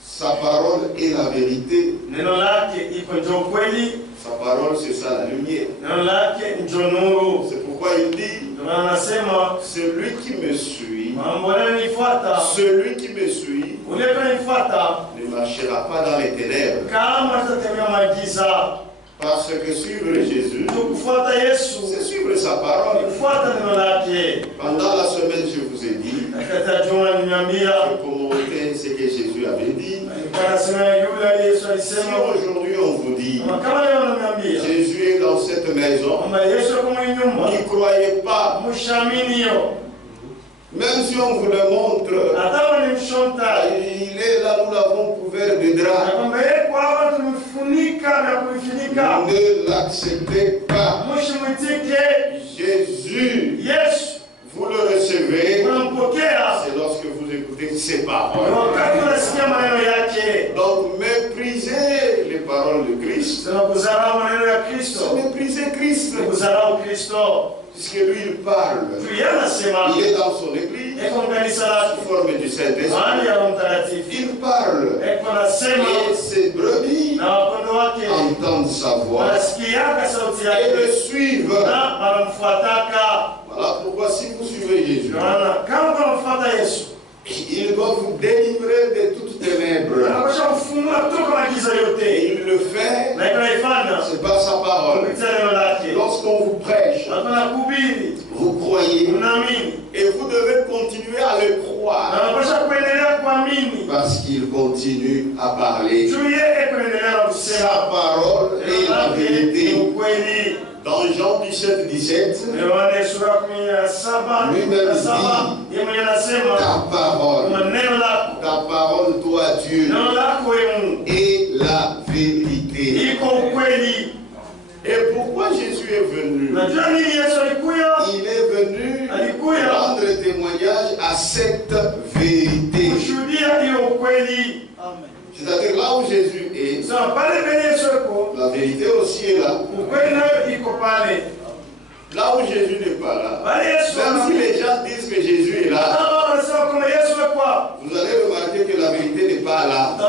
Sa parole est la vérité. Sa parole, c'est ça la lumière. C'est pourquoi il dit, celui qui me suit, ne marchera pas dans les ténèbres. Parce que suivre Jésus, c'est suivre sa parole. Pendant la semaine, je vous ai dit, je commentais ce que Jésus avait dit. Si aujourd'hui on vous dit, Jésus est dans cette maison, n'y croyez pas. Même si on vous le montre, il est là, nous l'avons couvert de drap. Ne l'acceptez pas. Jésus, vous le recevez, c'est lorsque vous écoutez ses paroles. Donc méprisez les paroles de Christ. C'est mépriser Christ. Puisque lui il parle, il est dans son église, sous forme du Saint-Esprit, il parle, et ses brebis entendent sa voix et le suivent. Voilà pourquoi si vous suivez Jésus, il doit vous délivrer de toutes ténèbres. Et il le fait, c'est par sa parole. Lorsqu'on vous prêche, vous croyez. Et vous devez continuer à le croire. Parce qu'il continue à parler. Sa parole est la vérité. Dans Jean 17, 17, lui-même dit, ta parole, toi Dieu, est la vérité. Et pourquoi Jésus est venu? Il est venu rendre témoignage à cette vérité. C'est-à-dire là où Jésus est, la vérité aussi est là. Là où Jésus n'est pas là, même si les gens disent que Jésus est là, vous allez remarquer que la vérité n'est pas là. Si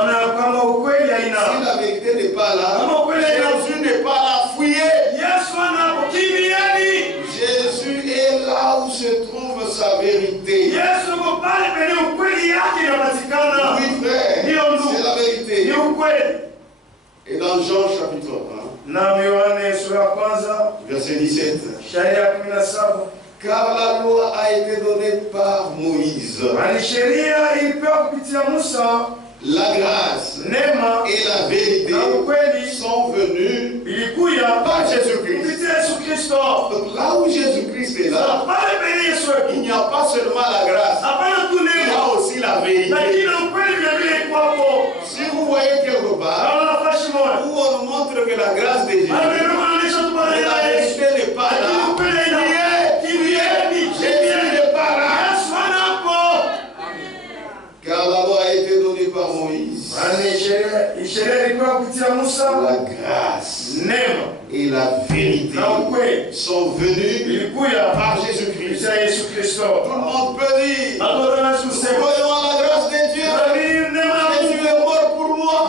la vérité n'est pas là, Jésus n'est pas là, fouillez. Jésus est là où se trouve sa vérité. Oui frère, c'est la vérité. Et dans Jean chapitre 1, verset 17, car la loi a été donnée par Moïse. La grâce et la vérité sont venues par Jésus-Christ. Donc là où Jésus-Christ est là, il n'y a pas seulement la grâce, il y a aussi la vérité. Si vous voyez quelque part où on nous montre que la grâce de Jésus, la vérité n'est pas là, Jésus n'est pas là. Car la loi a été donnée par Moïse. La grâce et la vérité sont venues par Jésus-Christ. Tout le monde peut dire, voyons la grâce de Dieu. Jésus est mort pour moi.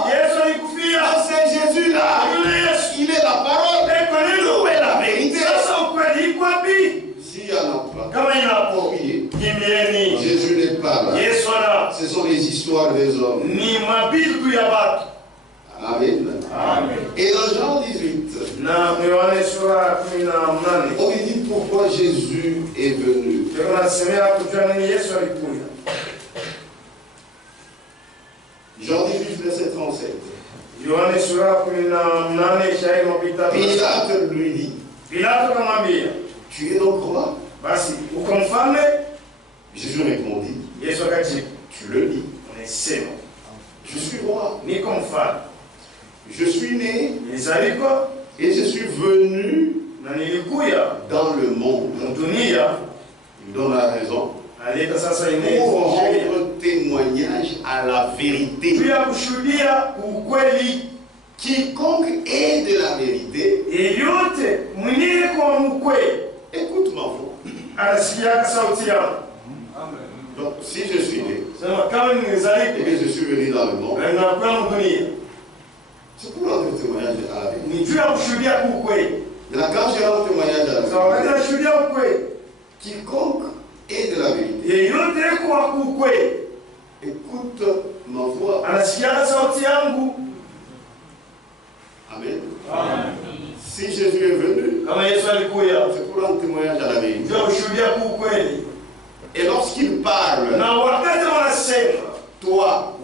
C'est Jésus là. Il est la parole. Où est la vérité? S'il n'y en a pas, Jésus n'est pas là. Ce sont les histoires des hommes. Amen. Et dans Jean 18, on lui dit pourquoi Jésus est venu. Jean 18, verset 37. Pilate lui dit, tu es donc roi? Jésus répondit, tu le dis. Je suis roi. Je suis né et je suis venu dans le monde. Il donne la raison pour rendre témoignage à la vérité. Quiconque est de la vérité écoute ma voix. Donc si je suis né, Et que je suis venu dans le monde. C'est pour rendre témoignage à la vie. Quand je rends témoignage à la vie, quiconque est de la vérité écoute ma voix. Amen. Si Jésus est venu, c'est pour rendre témoignage à la vérité. Et lorsqu'il parle, toi,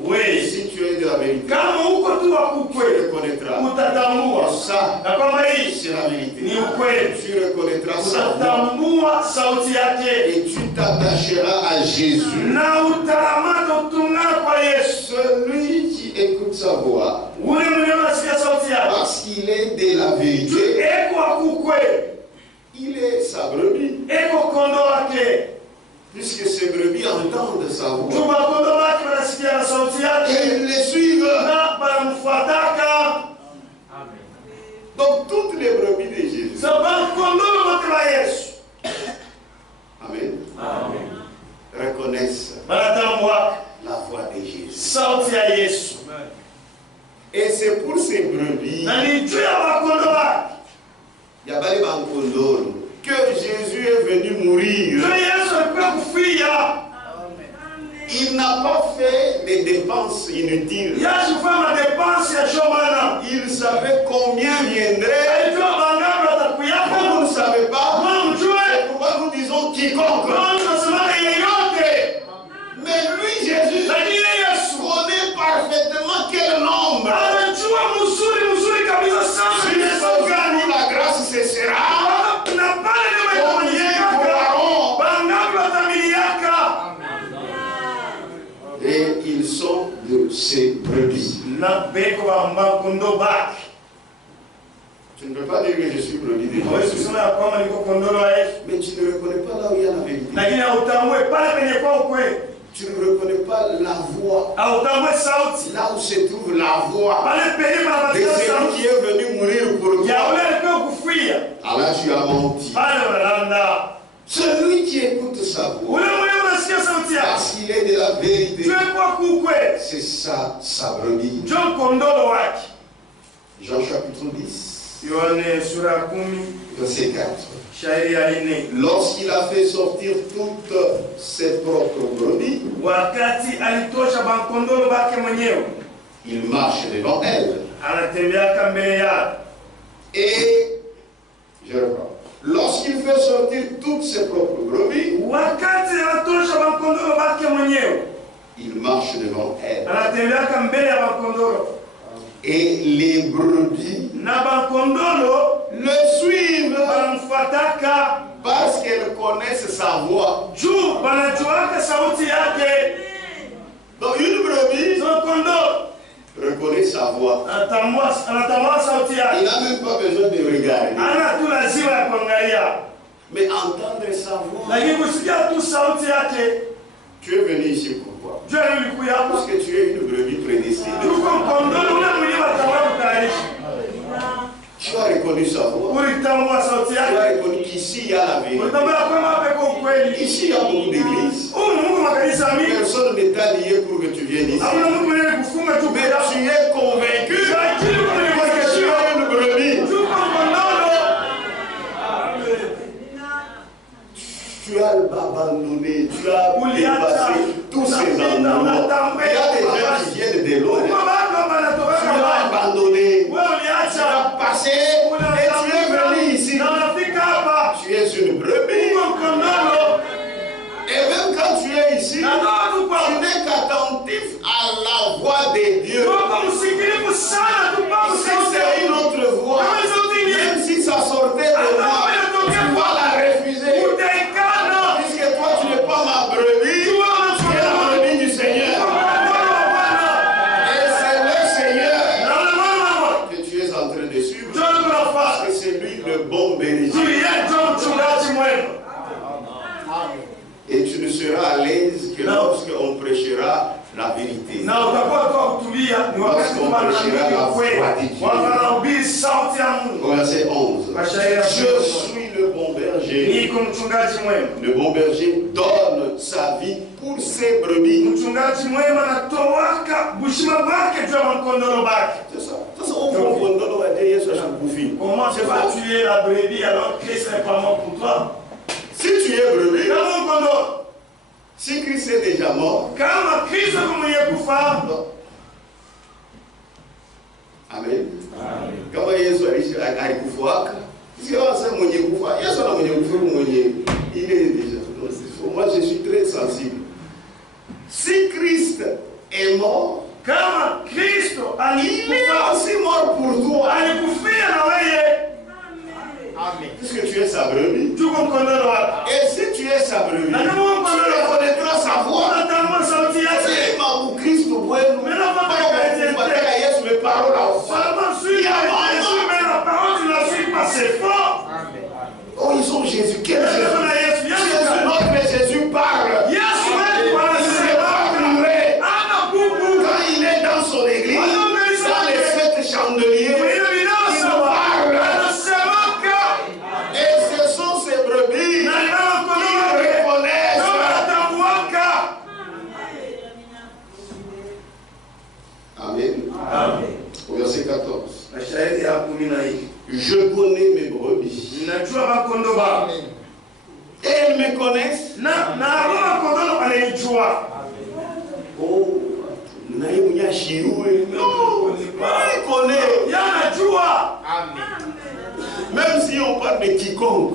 si tu es de la vérité, tu reconnaîtras. Et ça, c'est la vérité. Tu reconnaîtras sa voix. Et tu t'attacheras à Jésus. Celui qui écoute sa voix, parce qu'il est de la vérité, il est sa brebis. Puisque ces brebis entendent sa voix. Et ils les suivent. Donc toutes les brebis de Jésus. Amen. Reconnaissent la voix de Jésus. Et c'est pour ces brebis que Jésus est venu mourir. Il n'a pas fait des dépenses inutiles. Il savait combien viendrait. Vous ne savez pas. C'est pourquoi nous disons quiconque. Mais lui, Jésus, connaît parfaitement quel nombre. Si la grâce cessera, et ils sont de ces brebis. Tu ne peux pas dire que je suis brebis de Jésus. Mais tu ne reconnais pas là où il y a la vérité. Tu ne reconnais pas la voix. Là où se trouve la voix de celui qui est venu mourir pour toi. Alors tu as menti. Celui qui écoute sa voix, parce qu'il est de la vérité, c'est ça, sa brebis. Jean chapitre 10, verset 4. Lorsqu'il a fait sortir toutes ses propres brebis, il marche devant elles. Et, je reprends, lorsqu'il fait sortir toutes ses propres brebis, il marche devant elles. Et les brebis le suivent parce qu'elles connaissent sa voix. Donc une brebis reconnaît sa voix. Il n'a même pas besoin de regarder. Mais entendre sa voix. Tu es venu ici pourquoi? Parce que tu es une brebis prédestinée. Tu as reconnu sa voix. Tu as reconnu qu'ici il y a la vérité. Ici il y a beaucoup d'églises. Personne n'est allié pour que tu viennes ici. Mais tu es convaincu que tu es une brebis. Tu as abandonné, tu as dépassé tous ces endroits. Il y a des gens qui viennent de loin. Tu as abandonné, tu as passé et tu es venu ici. Tu es une brebis. Et même quand tu es ici, tu n'es qu'attentif à la voix de Dieu. lorsqu'on prêchera la vérité. Lorsqu'on prêchera la foi de Dieu. Verset 11. Je suis le bon berger. Le bon berger donne sa vie pour ses brebis. C'est ça. Comment tu vas tuer la brebis alors que Christ n'est pas mort pour toi? Si tu es brebis, si Christ est déjà mort, amen. Kama Yesu alikufa, si on sait mon yekufa, Yesu na mon yekufa il est déjà. Moi je suis très sensible. Si Christ est mort, il est aussi mort pour toi. Amen. Puisque tu es sa brebis. Et si tu es sa brebis, tu reconnaîtras sa voix. C'est ma Christ bueno. Mes paroles oh, ils sont Jésus. Quel Jésus? Jésus, notre Jésus parle. Quand il est dans son église, dans les sept chandeliers, il parle. Et ce sont ces brebis qui reconnaissent. Amen. Au verset 14. Je connais mes brebis. Et elles me connaissent. Oh, même si on parle de quiconque,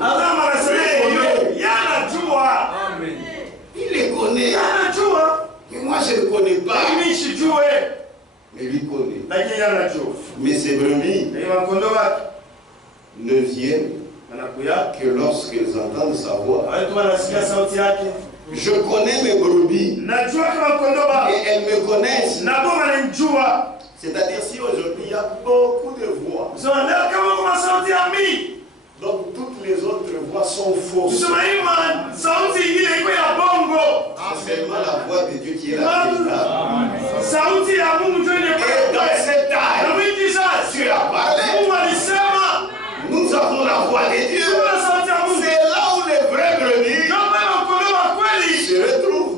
il les connaît. Mais moi je ne le connais pas. Mais lui connaît. Mais ces brebis ne viennent que lorsqu'ils entendent sa voix. Je connais mes brebis et elles me connaissent. C'est-à-dire si aujourd'hui il y a beaucoup de voix, donc toutes les autres voix sont fausses. C'est seulement la voix de Dieu qui est la véritable. Et dans cet âge, tu as parlé. Nous avons la voix de Dieu. C'est là où les vrais brebis se retrouvent.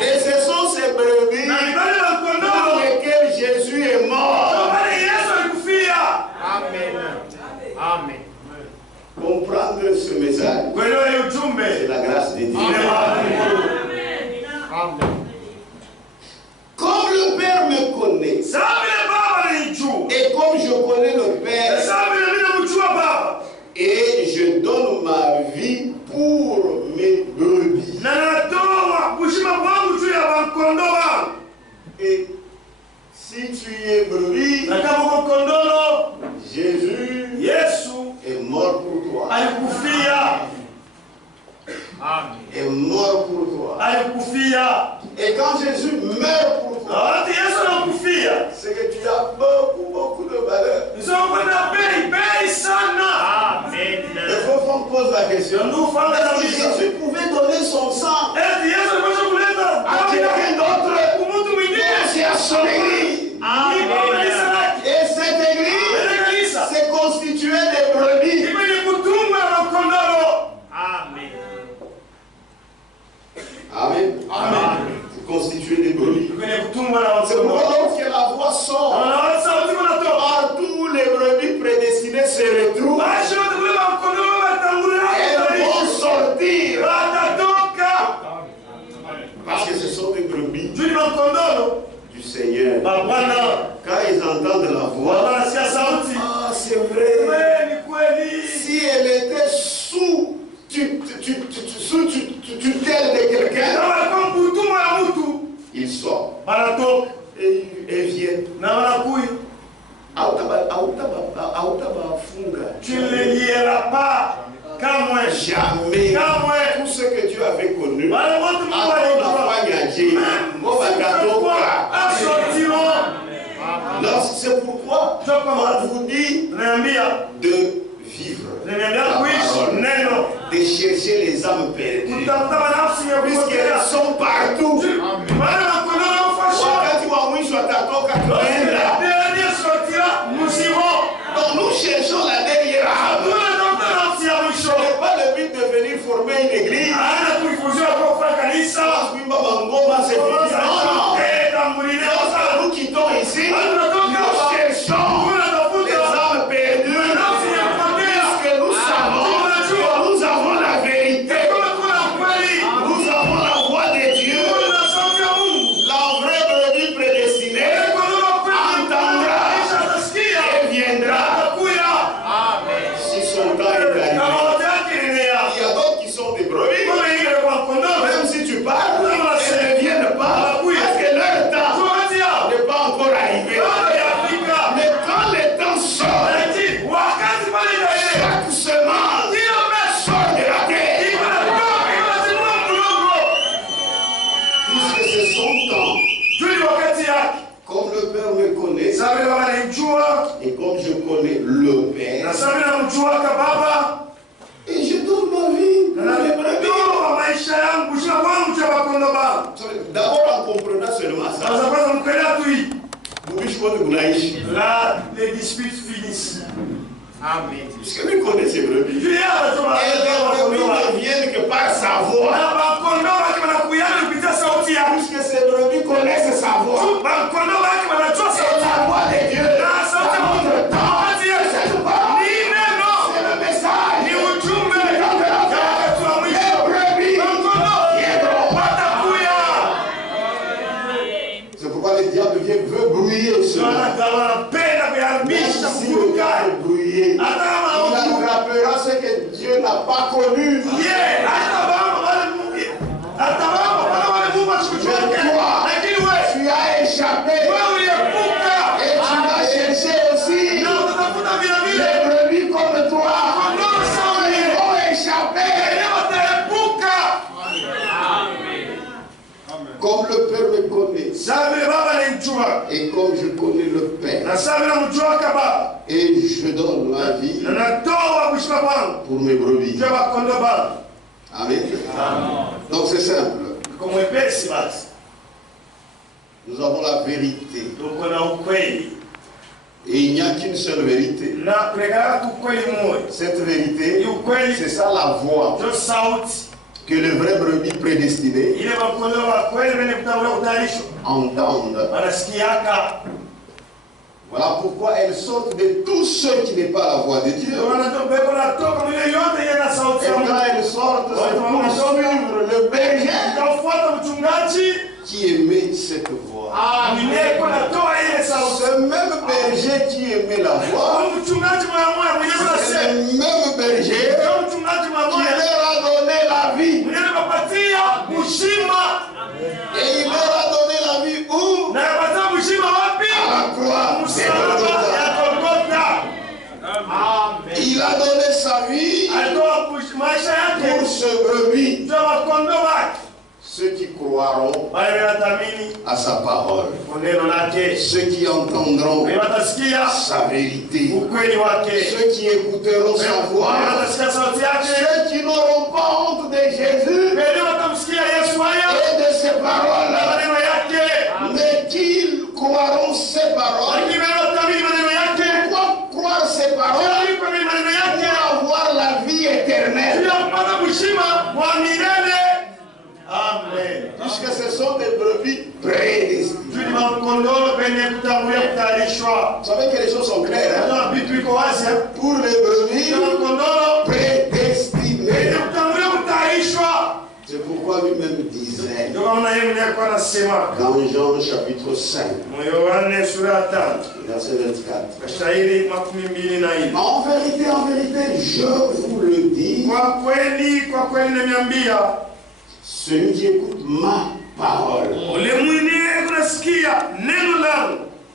Et ce sont ces brebis pour lesquelles Jésus est mort. Amen. Comprendre ce message, c'est la grâce de Dieu. Amen. Comme le Père me connaît, et comme je connais le Père, et je donne ma vie pour mes brebis. Et si tu es brebis, Jésus est mort pour toi. Est mort pour toi. Et quand Jésus meurt pour toi, c'est que tu as beaucoup de valeur. Il faut qu'on pose la question. Si Jésus pouvait donner son sang à quelqu'un d'autre, c'est à son église. Et cette église s'est constituée des brebis. Amen. C'est constitué des brebis. C'est pourquoi lorsque la voix sort, partout les brebis prédestinées se retrouvent. Elles vont sortir. Parce que ce sont des brebis du Seigneur. Quand ils entendent la voix, ah, c'est vrai. Si elle était sous tutelle de quelqu'un, il sort. Et vient. Tu ne les lieras pas. Jamais. Tout ce que Dieu avait connu, c'est pourquoi on vous dit de vivre la parole. de chercher les âmes perdues. Puisqu'elles sont partout. Wakati wa mwisho atatoka kwenda. Donc nous cherchons la dernière âme. Ce n'est pas le but de venir former une église. Lorsque nous quittons ici, nous cherchons les âmes perdues. Puisque nous savons que nous avons la vérité. Nous avons la voix de Dieu. La vraie brebis prédestinée entendra et viendra. Si son temps est arrivé. Il y a d'autres qui sont des brebis. Même si tu parles, elles ne viennent pas. Parce que leur temps n'est pas encore arrivé. Mais quand le temps sort, chaque semence sort de la terre. Puisque c'est son temps. Comme le Père me connaît, et comme je connais le Père, et je donne ma vie pour les brebis. D'abord en comprenant seulement ça. Là, les disputes finissent. Amen. Puisque lui connaît ses brebis. Et les brebis ne viennent que par sa voix. Puisque ses brebis connaissent sa voix. C'est la voix de Dieu. Dans notre temps, c'est le message. Les brebis viendront. C'est pourquoi le diable veut brouiller cela. Même si le diable veut brouiller, il attrapera ce que Dieu n'a pas connu. Tu as échappé. Et tu vas chercher aussi les brebis comme toi. Ils vont échapper. Comme le Père me connaît. Et comme je connais le Père. Et je donne ma vie pour mes brebis. Amen. Donc c'est simple. Nous avons la vérité. Et il n'y a qu'une seule vérité. Cette vérité, c'est ça la voix que les vrais brebis prédestinés entendent. Voilà pourquoi elles sortent de tout ce qui n'est pas la voix de Dieu. Et quand elles sortent, c'est pour suivre le berger qui aimait cette voix. Ce même berger qui aimait la voix, c'est le même berger qui leur a donné la vie. Et il leur a donné la vie où? À la croix. Il a donné sa vie pour ce brebis. Ceux qui croiront à sa parole, ceux qui entendront sa vérité, ceux qui écouteront sa voix, ceux qui n'auront pas honte de Jésus et de ses paroles, mais qui croiront ses paroles. Pourquoi croire ses paroles? Pour avoir la vie éternelle. Amen. Puisque ce sont des brebis prédestinées. Vous savez que les choses sont claires. Hein? Pour les brebis prédestinées. C'est pourquoi lui-même disait dans Jean chapitre 5, verset 24. En vérité, je vous le dis, celui qui écoute ma parole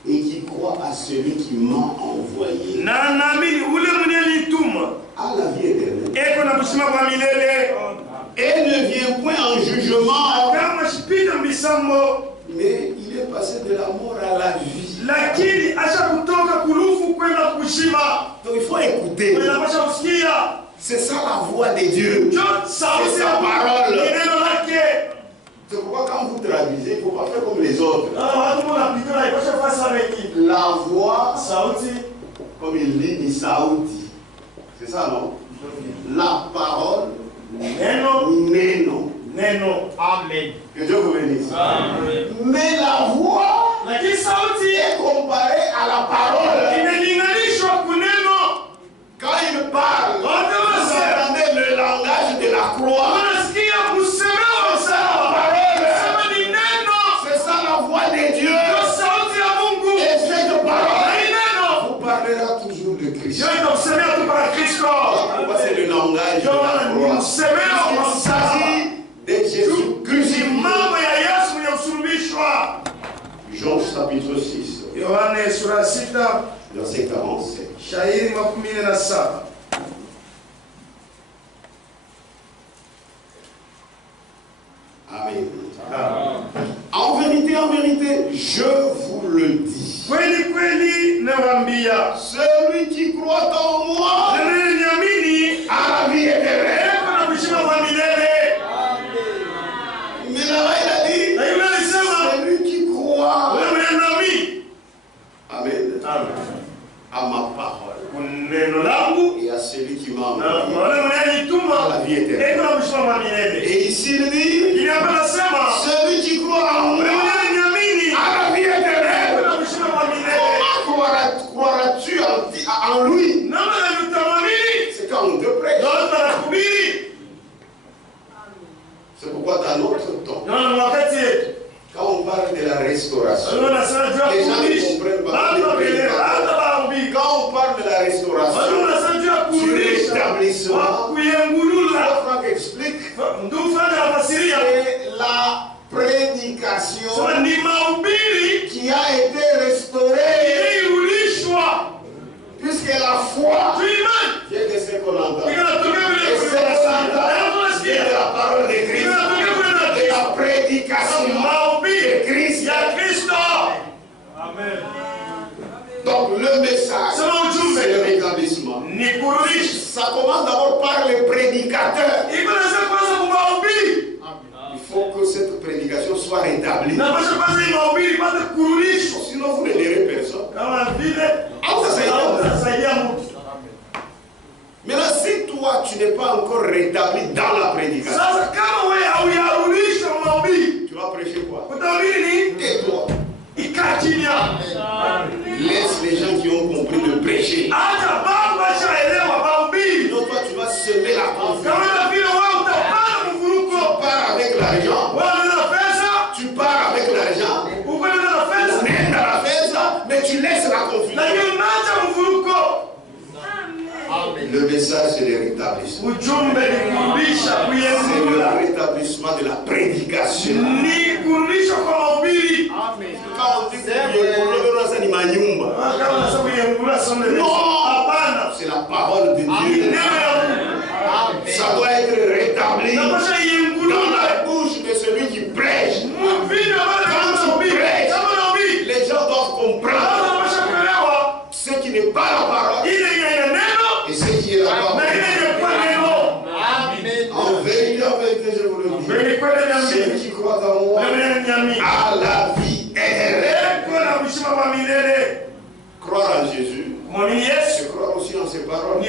et qui croit à celui qui m'a envoyé a la vie éternelle. Et ne vient point en jugement, mais il est passé de la mort à la vie. Donc il faut écouter. C'est ça la voix de Dieu. C'est sa parole. C'est pourquoi quand vous traduisez, il ne faut pas faire comme les autres. La voix, comme il dit Saoudi. C'est ça, non? La parole, Neno. Amen. Que Dieu vous bénisse. Amen. Mais la voix est comparée à la parole. Quand il parle, vous entendez le langage de la croix. C'est ça la voix de Dieu. Et cette parole vous parlera toujours de Christ. Pourquoi c'est le langage de la croix? Il s'agit de Jésus crucifié. Jean chapitre 6. Verset 47. Amen. En vérité, je vous le dis. Celui qui croit en moi a la vie éternelle. Mais là-bas, il a dit, celui qui croit, amen, à ma parole et à celui qui m'a envoyé à la vie éternelle. Et ici, il dit, celui qui croit en moi à la vie éternelle. Comment croiras-tu en lui? C'est quand on te prêche. C'est pourquoi dans notre temps, quand on parle de la restauration, les gens ne comprennent pas. Quand on parle de la restauration, du rétablissement, Franck explique, c'est la prédication qui a été restaurée. Puisque la foi vient de ce qu'on entend. Et ce qu'on entend vient de la parole de Christ, de la prédication de Christ. Amen. Donc le message, c'est le rétablissement. Ça commence d'abord par les prédicateurs. Il faut que cette prédication soit rétablie. Sinon vous ne lirez personne. Mais là, si toi tu n'es pas encore rétabli dans la prédication, tu vas prêcher quoi? Et toi? Laisse les gens qui ont compris de prêcher. Donc toi tu vas semer la confiance. Tu pars avec l'argent. Tu pars avec l'argent. On est dans la fête, mais tu laisses la confiance. Le message c'est le rétablissement. C'est le rétablissement de la prédication. Quand on dit que c'est la parole de Dieu. Ça doit être rétabli dans la bouche de celui qui prêche. Quand tu prêches, les gens doivent comprendre ce qui n'est pas la parole et ce qui est la parole. En vérité, je vous le dis, celui qui croit en moi a la vie éternelle. Croire en Jésus, c'est croire aussi en ses paroles. Il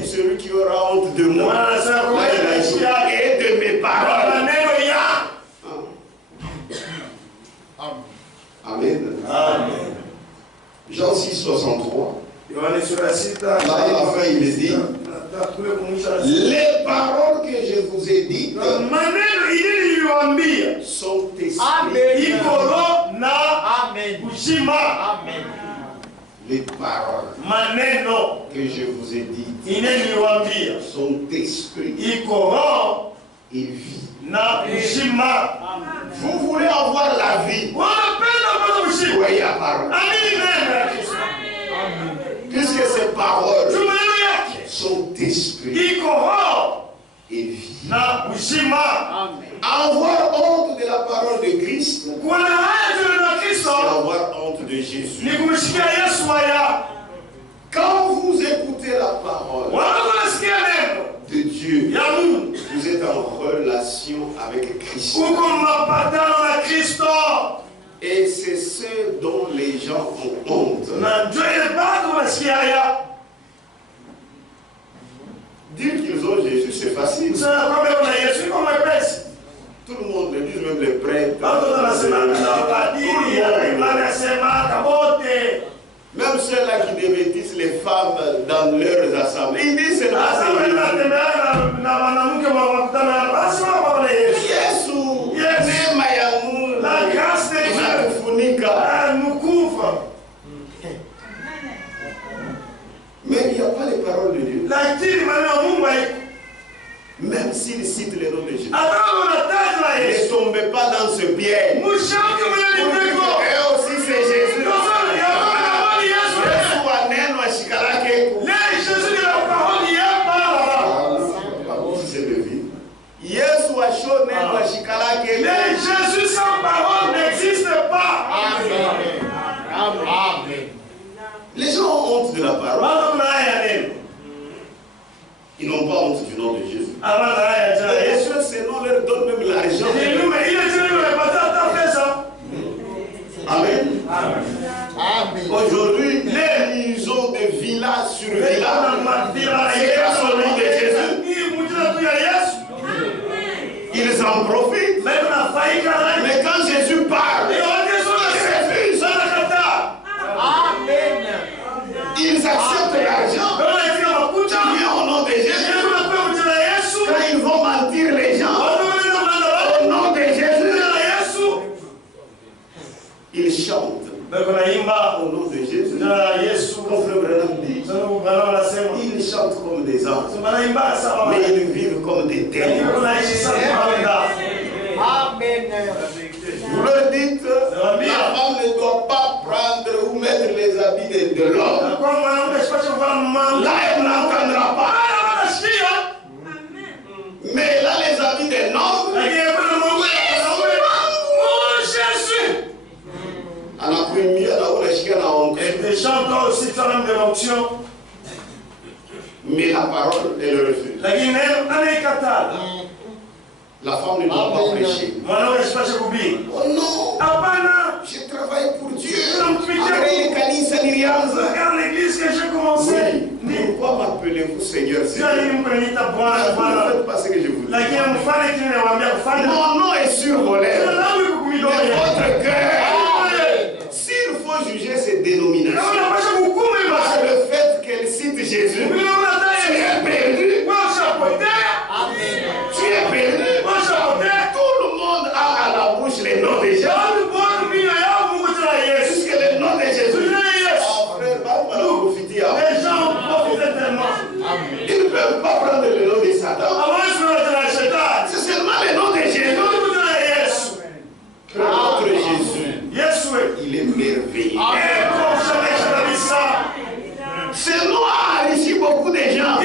dit celui qui aura honte de moi, et de mes paroles. Amen. Jean 6, 63. Là, à la fin, il dit les paroles que je vous ai dites sont esprit. Les paroles que je vous ai dites sont esprit et vie. Vous voulez avoir la vie, voyez la parole. Puisque ces paroles sont esprit et vie. Avoir honte de la parole de Christ, c'est avoir honte de Jésus. Quand vous écoutez la parole, relation avec Christ. Et c'est ce dont les gens ont honte. Dire qu'ils ont Jésus, c'est facile. Tout le monde le dit, même les prêtres. Même ceux-là qui dévêtissent les femmes dans leurs assemblées, ils disent c'est là, c'est la grâce de Dieu nous couvre. Mais il n'y a pas les paroles de Dieu. Même s'il cite le nom de Jésus, ne tombez pas dans ce piège. Et aussi c'est Jésus. Jésus sans parole n'existe pas. Amen. Les gens ont honte de la parole. Ils n'ont pas honte du nom de Jésus. Et sur ces noms leur donne même l'argent. Amen. Aujourd'hui, ils ont des villas sur villas. C'est grâce au nom de Jésus. Ils en profitent. Mais quand Jésus parle, ils refusent. Ils acceptent l'argent. Au nom de Jésus. Quand ils vont mentir les gens, au nom de Jésus, ils chantent. Au nom de Jésus, comme Frère Branham dit, ils chantent comme des anges, mais ils vivent comme des démons. Amen. Vous leur dites, la femme ne doit pas prendre ou mettre les habits de l'homme. Là, elle n'entendra pas. Mais là, les habits d'un homme, des gens doivent aussi faire la même démonstration. Mais la parole, elle le refuse. La femme ne doit pas prêcher. Oh non, je travaille pour Dieu. Regarde l'église que j'ai commencé. Pourquoi m'appelez-vous Seigneur? Ne faites pas ce que je vous dis. Mon nom est sur vos lèvres. Votre cœur. S'il faut juger ces dénominations, par le fait qu'elles citent Jésus, tu es perdu. Tu es perdu. Tout le monde a à la bouche les noms de Jésus. Puisque le nom de Jésus, les gens profitent tellement. Ils ne peuvent pas prendre le nom de Satan. C'est seulement le nom de Jésus. Notre Jésus, il est merveilleux. Ce nom a enrichi beaucoup de gens.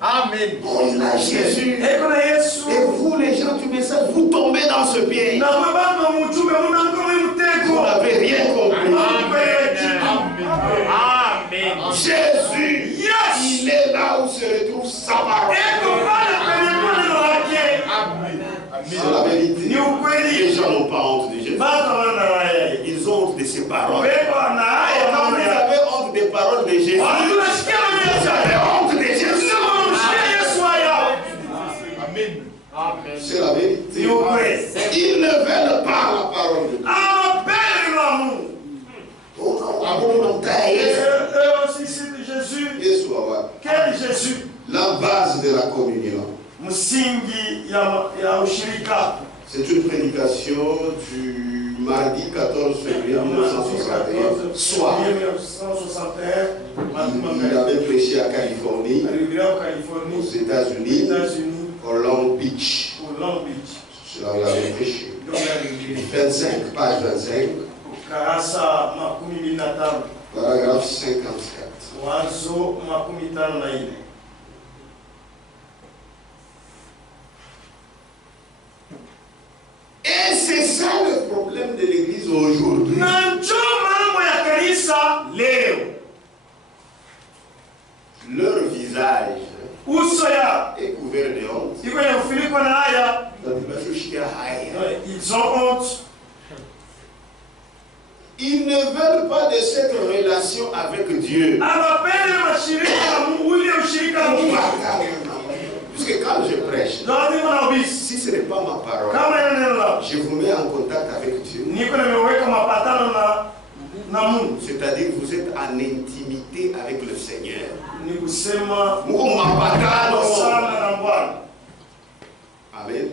Amen. On a Jésus. Et vous, les gens du message, vous tombez dans ce piège. Vous n'avez rien compris. Amen. Jésus, il est là où se retrouve sa parole. C'est la vérité. Les gens n'ont pas honte de Jésus. Ils ont honte de ses paroles. Et quand vous avez honte des paroles de Jésus, vous avez honte de Jésus. C'est la vérité. Ils ne veulent pas la parole de Dieu. Quel Jésus? La base de la communion. C'est une prédication du mardi 14 février 1961. Soit il avait prêché à Californie, aux États-Unis, au Long Beach. C'est là où il avait prêché. 25, page 25. Paragraphe 54. Et c'est ça le problème de l'église aujourd'hui. Leur visage est couvert de honte. Ils ont honte. Ils ne veulent pas de cette relation avec Dieu. Puisque quand je prêche, si ce n'est pas ma parole, je vous mets en contact avec Dieu. C'est-à-dire que vous êtes en intimité avec le Seigneur. Amen.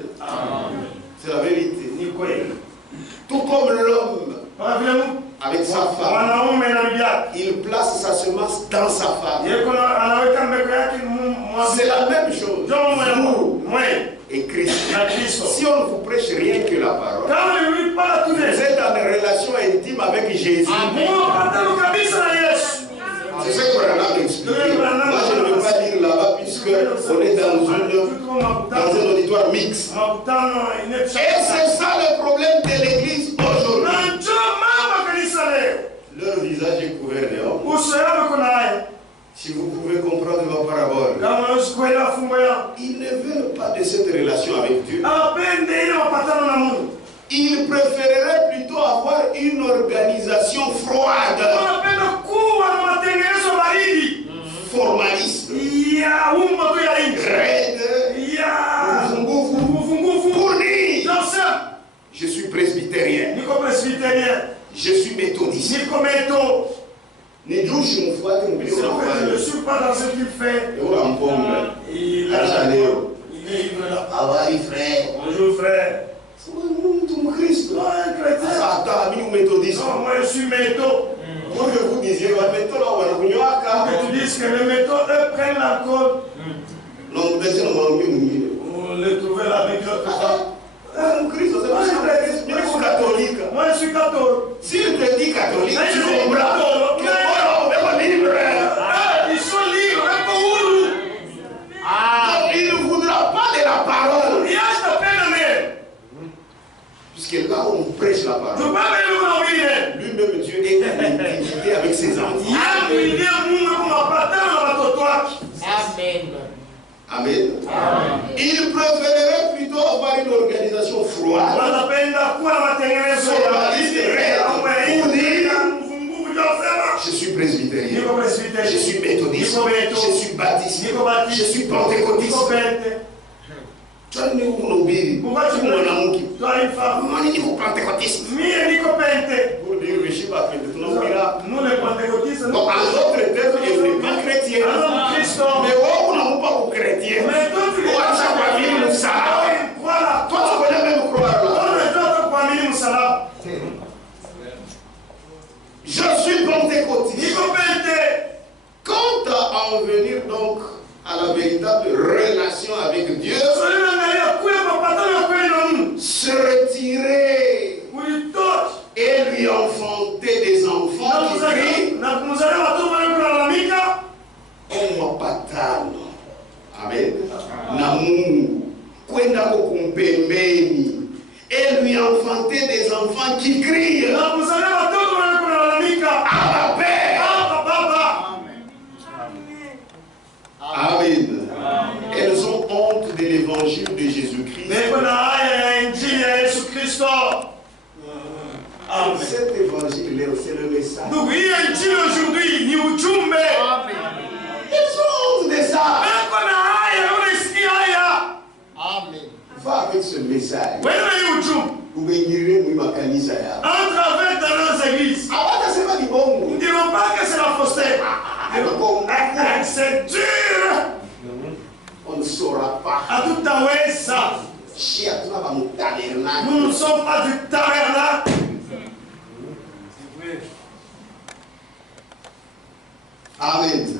C'est la vérité. Tout comme l'homme avec sa femme, il place sa semence dans sa femme. C'est la même chose. Vous et Christ. Si on ne vous prêche rien que la parole, vous êtes en relation intime avec Jésus. C'est ce que Branham explique. Moi, je ne veux pas dire là-bas puisque on est dans un auditoire mixte. Et c'est ça le problème de l'église aujourd'hui. Leur visage est couvert de honte. Si vous pouvez comprendre ma parabole, ils ne veulent pas de cette relation avec Dieu. Ils préféreraient plutôt avoir une organisation froide, formaliste, raide, pour dire je suis presbytérien, je suis méthodiste. Je ne suis pas dans ce qu'il fait. Il est frère. Bonjour frère. Non, moi je suis métaux. Pour que vous disiez que tu dises que les métaux, eux, prennent l'alcool. On les trouvait là avec l'autre. Moi je suis catholique. S'il te dit catholique, tu comprends. Ils sont libres, même pas où. Il ne voudra pas de la parole. Puisque là on prêche la parole, lui-même Dieu est en intimité avec ses enfants. Amen. Il préférerait plutôt avoir une organisation froide. Je suis presbytérien, je suis méthodiste, je suis baptiste, je suis pentecôtiste. Pourquoi tu es pentecôtiste? Pour dire que je suis pas pentecôtiste. Nous les pentecôtistes, donc en d'autres termes, il n'est pas chrétien. Mais on n'a pas aux chrétiens. Mais toi tu connais même croire là. Je suis pentecôtiste. Quant à en venir donc à la véritable relation avec Dieu, se retirer et lui enfanter des enfants qui crient Oma patano. Amen. Namu kwenda kukumpembeni et lui enfanter des enfants qui crient Abba Père. Amen. Elles ont honte de l'évangile de Jésus-Christ. Cet évangile, c'est le message. Elles ont honte de ça. Amen. Va avec ce message. Entre avec dans nos églises. On ne dira pas que c'est la fausseté. C'est dur. On ne saura pas. À tout à ça. Nous ne sommes pas du tabernacle. Amen.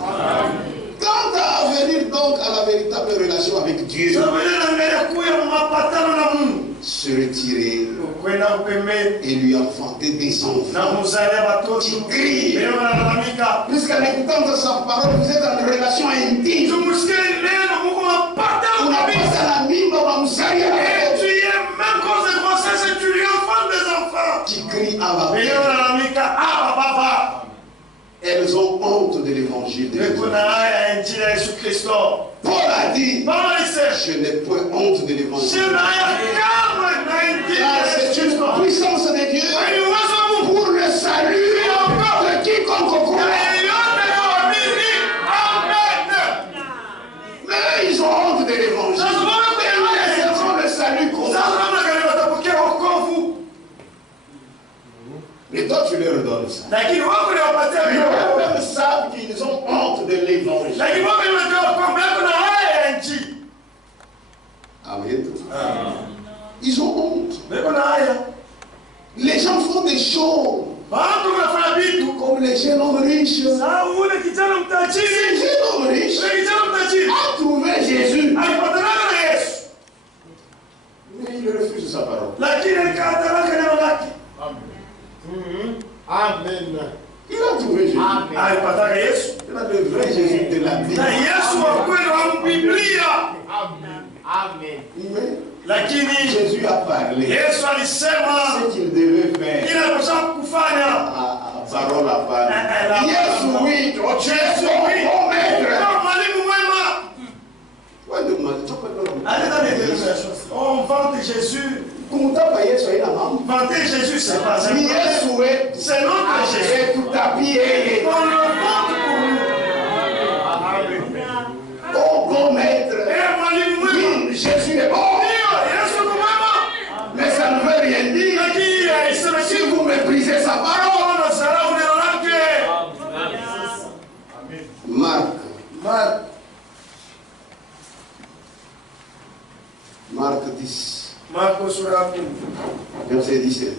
Quant à venir donc à la véritable relation avec Dieu, se retirer et lui enfanter des enfants qui crient. Puisqu'en écoutant sa parole, vous êtes en relation intime. Qui crient à Papa. Elles ont honte de l'évangile de Jésus. Paul a dit, Je n'ai point honte de l'évangile. Car c'est une puissance de Dieu pour le salut de quiconque croit. Mais ils ont honte de l'évangile. Ils laisseront le salut comme ça. Mais toi, tu leur donnes ça. Ils savent qu'ils ont honte de l'évangile. Amen. Ils ont honte. Les gens font des choses comme les jeunes hommes riches. Ces jeunes hommes riches ont trouvé Jésus. Mais il refuse sa parole. Amen. Il a trouvé Jésus. Il a le vrai Jésus de la Bible. Amen. Jésus a parlé ce qu'il devait faire. Parole à parole. Yesu oui, Jésus oui. On vante Jésus. Vanter Jésus, c'est pas ça. C'est notre Jésus. On le vante pour nous. Oh bon maître. Jésus est bon. Mais ça ne veut rien dire. Si vous méprisez sa parole. Marc 10. Verset 17.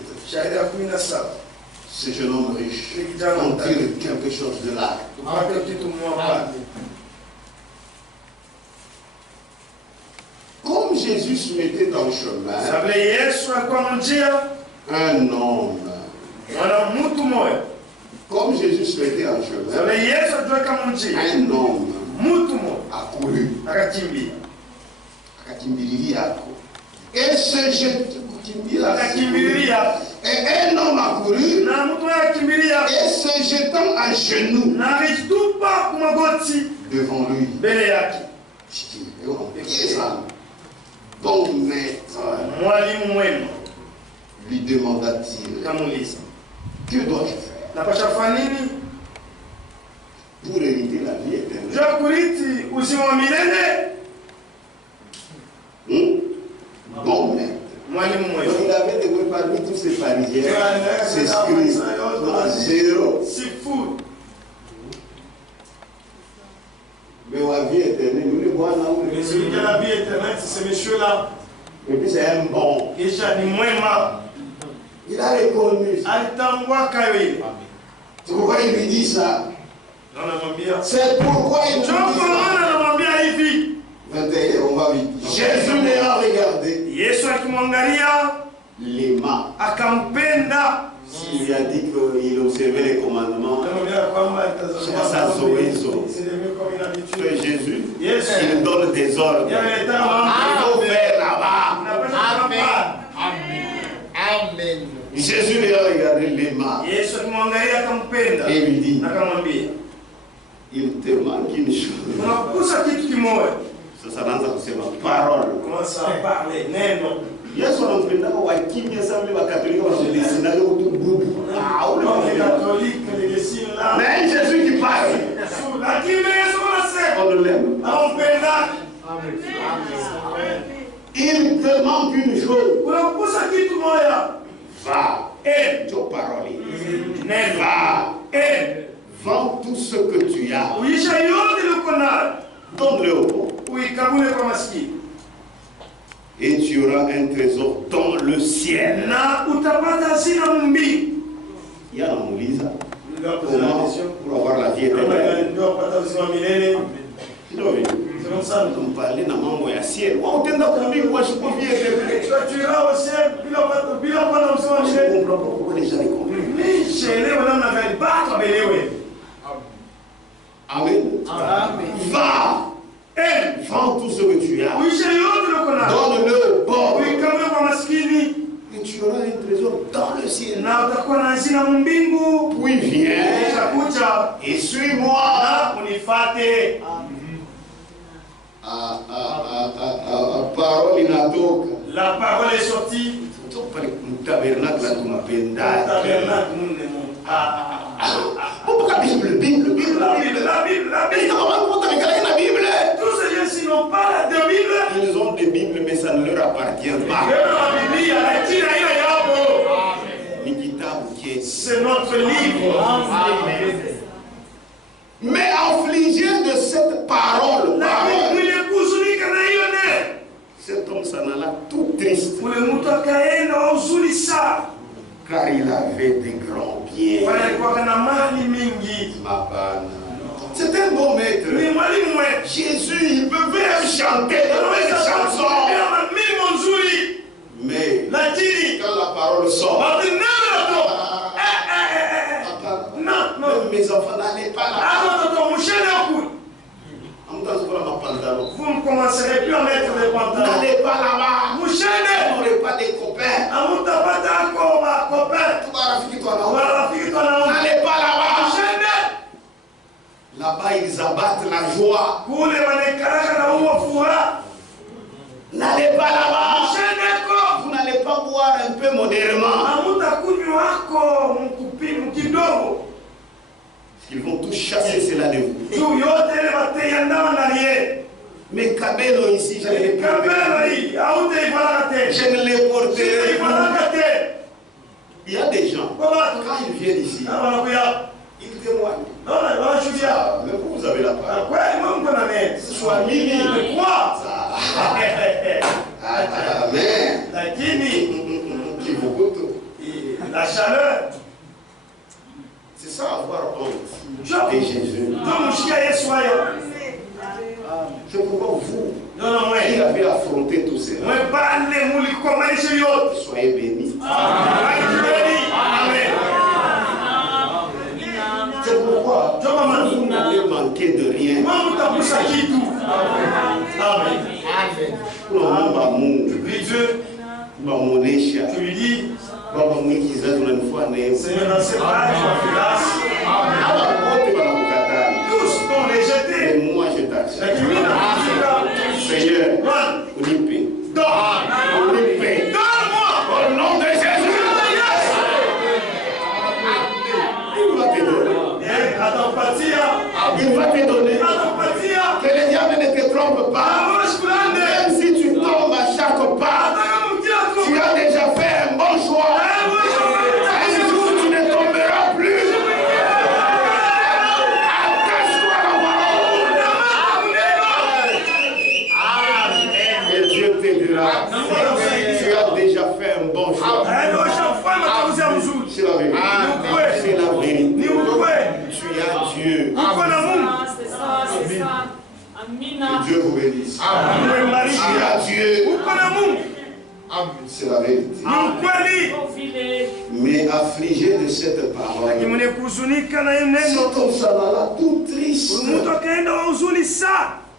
Ce jeune homme riche en tire quelque chose de là. Comme Jésus se mettait en chemin, un homme, comme Jésus se mettait en chemin, un homme a couru. Et un homme a couru et se jetant à genoux devant lui. Bon maître, lui demanda-t-il, que dois-je faire pour hériter la vie éternelle? Bon maître. Donc il avait découvert parmi tous ces pharisiens, ces scribes, zéro. Mais la vie éternelle, nous les voyons là. Mais celui qui a la vie éternelle, c'est ce monsieur-là. Et puis c'est un bon. Il a reconnu ça. C'est pourquoi il lui dit ça. C'est pourquoi il lui dit ça. 21, on va vite. Jésus les a regardés. Les mains. S'il a dit qu'il observait les commandements, c'est Jésus. Il donne des ordres. Il faut faire là-bas. Amen. Jésus les a regardé les mains. Et lui dit, il te manque une chose. Ça dans c'est ma parole. Commence à parler. Yesu anapenda wakimya sana mimi wakatolika wanadesina leo tu groupe. Les catholiques, les dessins là. Mais Jésus qui parle. La qui Yesu anasema. On l'aime. Anampenda. Il te manque une chose. Unakosa kitu moja. Va. Et tu parole. Va. Et vends tout ce que tu as. Uisha yote ukona. Donne-le au pauvre. Uikabule kwa maskini. Et tu auras un trésor dans le ciel. Na utapata hazina mbingu. Il y a un Moulisa. Pour avoir la vie éternelle. On parlait de mambo ya ciel. On tenda kumbingu kwa siku vie éternelle. Tu iras au ciel bila msema milele. Je comprends pas pourquoi les gens les comprennent. Ni chelewa na navali baka belewe. Amen. Va. Vends tout ce que tu as. Donne-le aux pauvres. Et tu auras un trésor dans le ciel. Puis viens et suis-moi. La parole est sortie. Le tabernacle là, tout m'appelle. Tous ces gens qui n'ont pas de Bible, ils ont des Bibles, mais ça ne leur appartient pas. C'est notre livre. Mais affligé de cette parole, cet homme s'en alla tout triste. Car il avait des grands biens. C'est un bon maître. Jésus, il peut même chanter des chansons. Mais quand la parole sort, même mes enfants n'allaient pas là. Vous ne commencerez plus à mettre des pantalons. N'allez pas là-bas. Vous n'aurez pas des copains. N'allez pas là-bas. Là-bas, ils abattent la joie. N'allez pas là-bas. Vous n'allez pas boire un peu modérément. Ils vont tous chasser cela de vous. Mais Kabelo ici, je ne les porterai. Je ne les porterai plus. Il y a des gens, quand ils viennent ici, ils témoignent. Mais vous avez la parole. Ce soit Mimi. Amen. La chaleur. C'est ça, avoir honte de Jésus. C'est pourquoi vous, qui avez affronté tout cela, soyez bénis. C'est pourquoi vous n'allez manquer de rien. Tu lui dis, tous t'ont rejeté. Mais moi je t'accepte. Seigneur, donne-moi au nom de Jésus. Il va te donner. Il va te donner. Que le diable ne te trompe pas. Même si tu tombes à chaque pas, tu as déjà fait un bon choix. Un jour tu ne tomberas plus. Attache-toi à la parole. Et Dieu t'aidera. Tu as déjà fait un bon choix. C'est la vérité. C'est la vérité. Tu as Dieu. Que Dieu vous bénisse. Tu as Dieu. C'est la vérité. Mais affligé de cette parole, cet homme s'en alla tout triste.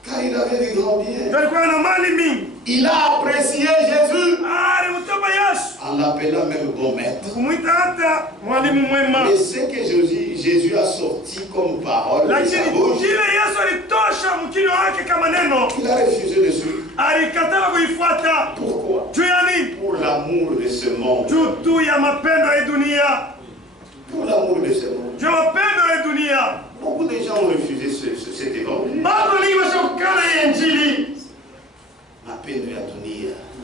Car il avait des grands biens. Il a apprécié Jésus en l'appelant même bon maître. Mais ce que Jésus a sorti comme parole de sa bouche, il a refusé de suivre. Pourquoi? Pour l'amour de ce monde. Pour l'amour de ce monde. Beaucoup de gens ont refusé cet évangile.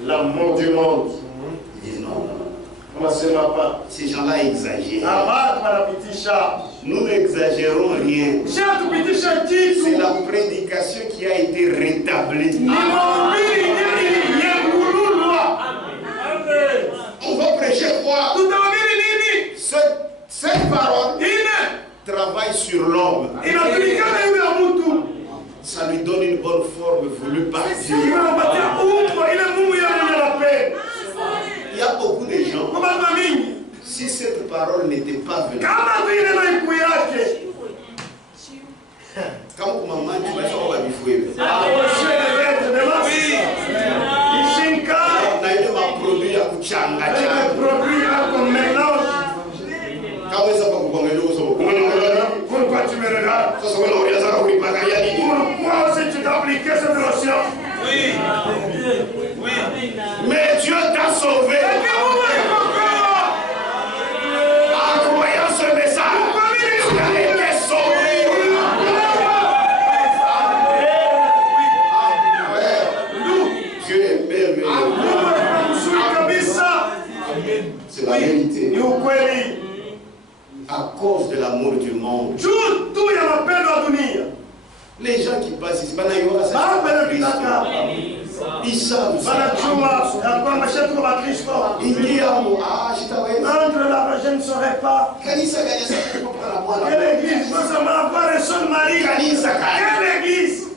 L'amour du monde. Ils disent non. Ces gens-là exagèrent. Nous n'exagérons rien. C'est la prédication qui a été rétablie. On va prêcher quoi? Cette parole travaille sur l'homme. Ça lui donne une bonne forme voulue par Dieu. Il y a beaucoup de gens, si cette parole n'était pas venue, comme maman, tu vas faire un bifoué. On a eu un produit à Kuchanga. Pourquoi tu me regardes? Pourquoi si tu t'appliquais cette notion? Oui. À cause de l'amour du monde. Les gens qui passent ici, ils savent. Je ne saurais pas. Quelle église? Nous allons avoir un seul mari. Quelle église?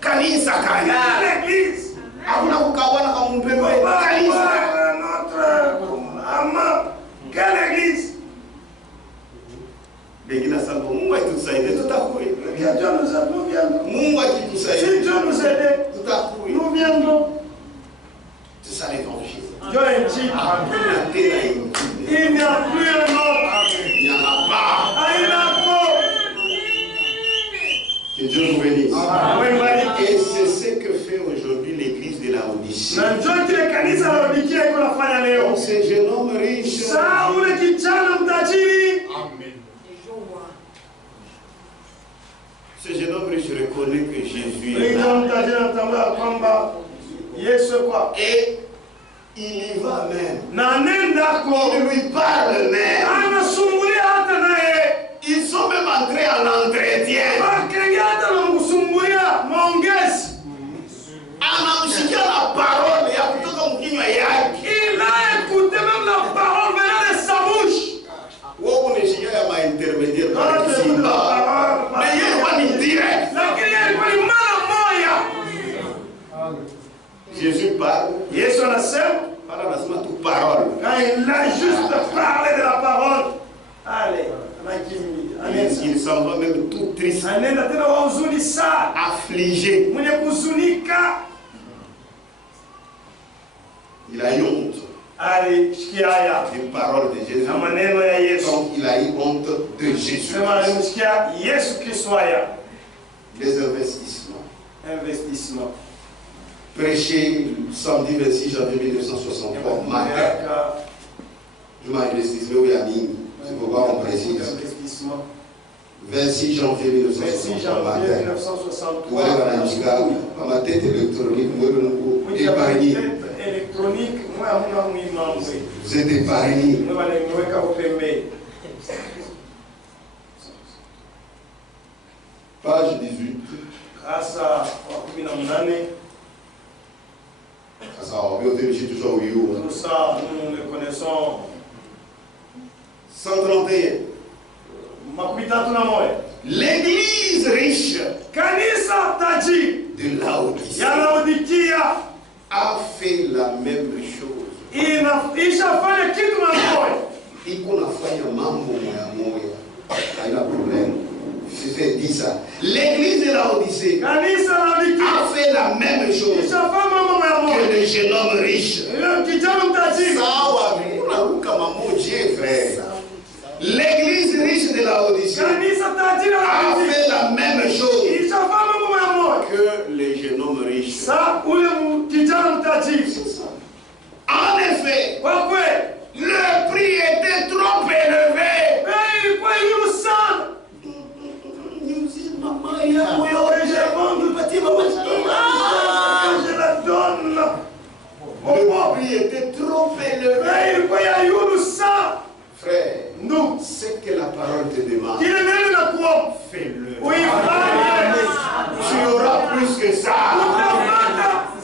Quelle église? Notre amant. Quelle église? Que Dieu nous aide. Si Dieu nous aide, nous viendrons. C'est ça l'évangile. Dieu est dit. Il n'y a plus un autre. Il n'y en a pas. Il n'y en a pas. Que Dieu nous bénisse. Et c'est ce que fait aujourd'hui l'église de Laodicée. Ce jeune homme riche. Ce jeune homme riche reconnaît que Jésus est là. Et il y va même. Il lui parle même. Ils sont même entrés en entretien. Anamshikia la parole ya kutoka mkinywa yake. Il a écouté même la parole venant de sa bouche. Wewe unashikia ya maintermédiaire kwa Simba. Mais yeye wani direct. Lakini alikuwa ni mara moja. Jésus parle. Yesu anasema. Para anasema tu parole. Il a juste parlé de la parole. Allez. Il s'en va même tout triste, affligé. Il a eu honte des paroles de Jésus. Donc il a eu honte de Jésus. Les investissements. Prêché samedi 26 janvier 1963, matin. Je m'investis, mais oui, Amine. C'est pourquoi on précise. 26 janvier 1963. Voilà, ma tête électronique, épargnée. Vous êtes épargné. Page 18. Tout ça, nous le connaissons. 131. L'église riche de Laodicée a fait la même chose. Il kunafanya mambo moya haina problème. C'est dit ça. L'église de Laodicée a fait la même chose que le jeune homme riche. L'église riche de Laodicée a fait la même chose que les jeunes hommes riches. En effet, le prix était trop élevé. Le prix était trop élevé. Frère, nous, c'est que la parole te demande. Fais-le. Tu auras plus que ça. Amen. Vous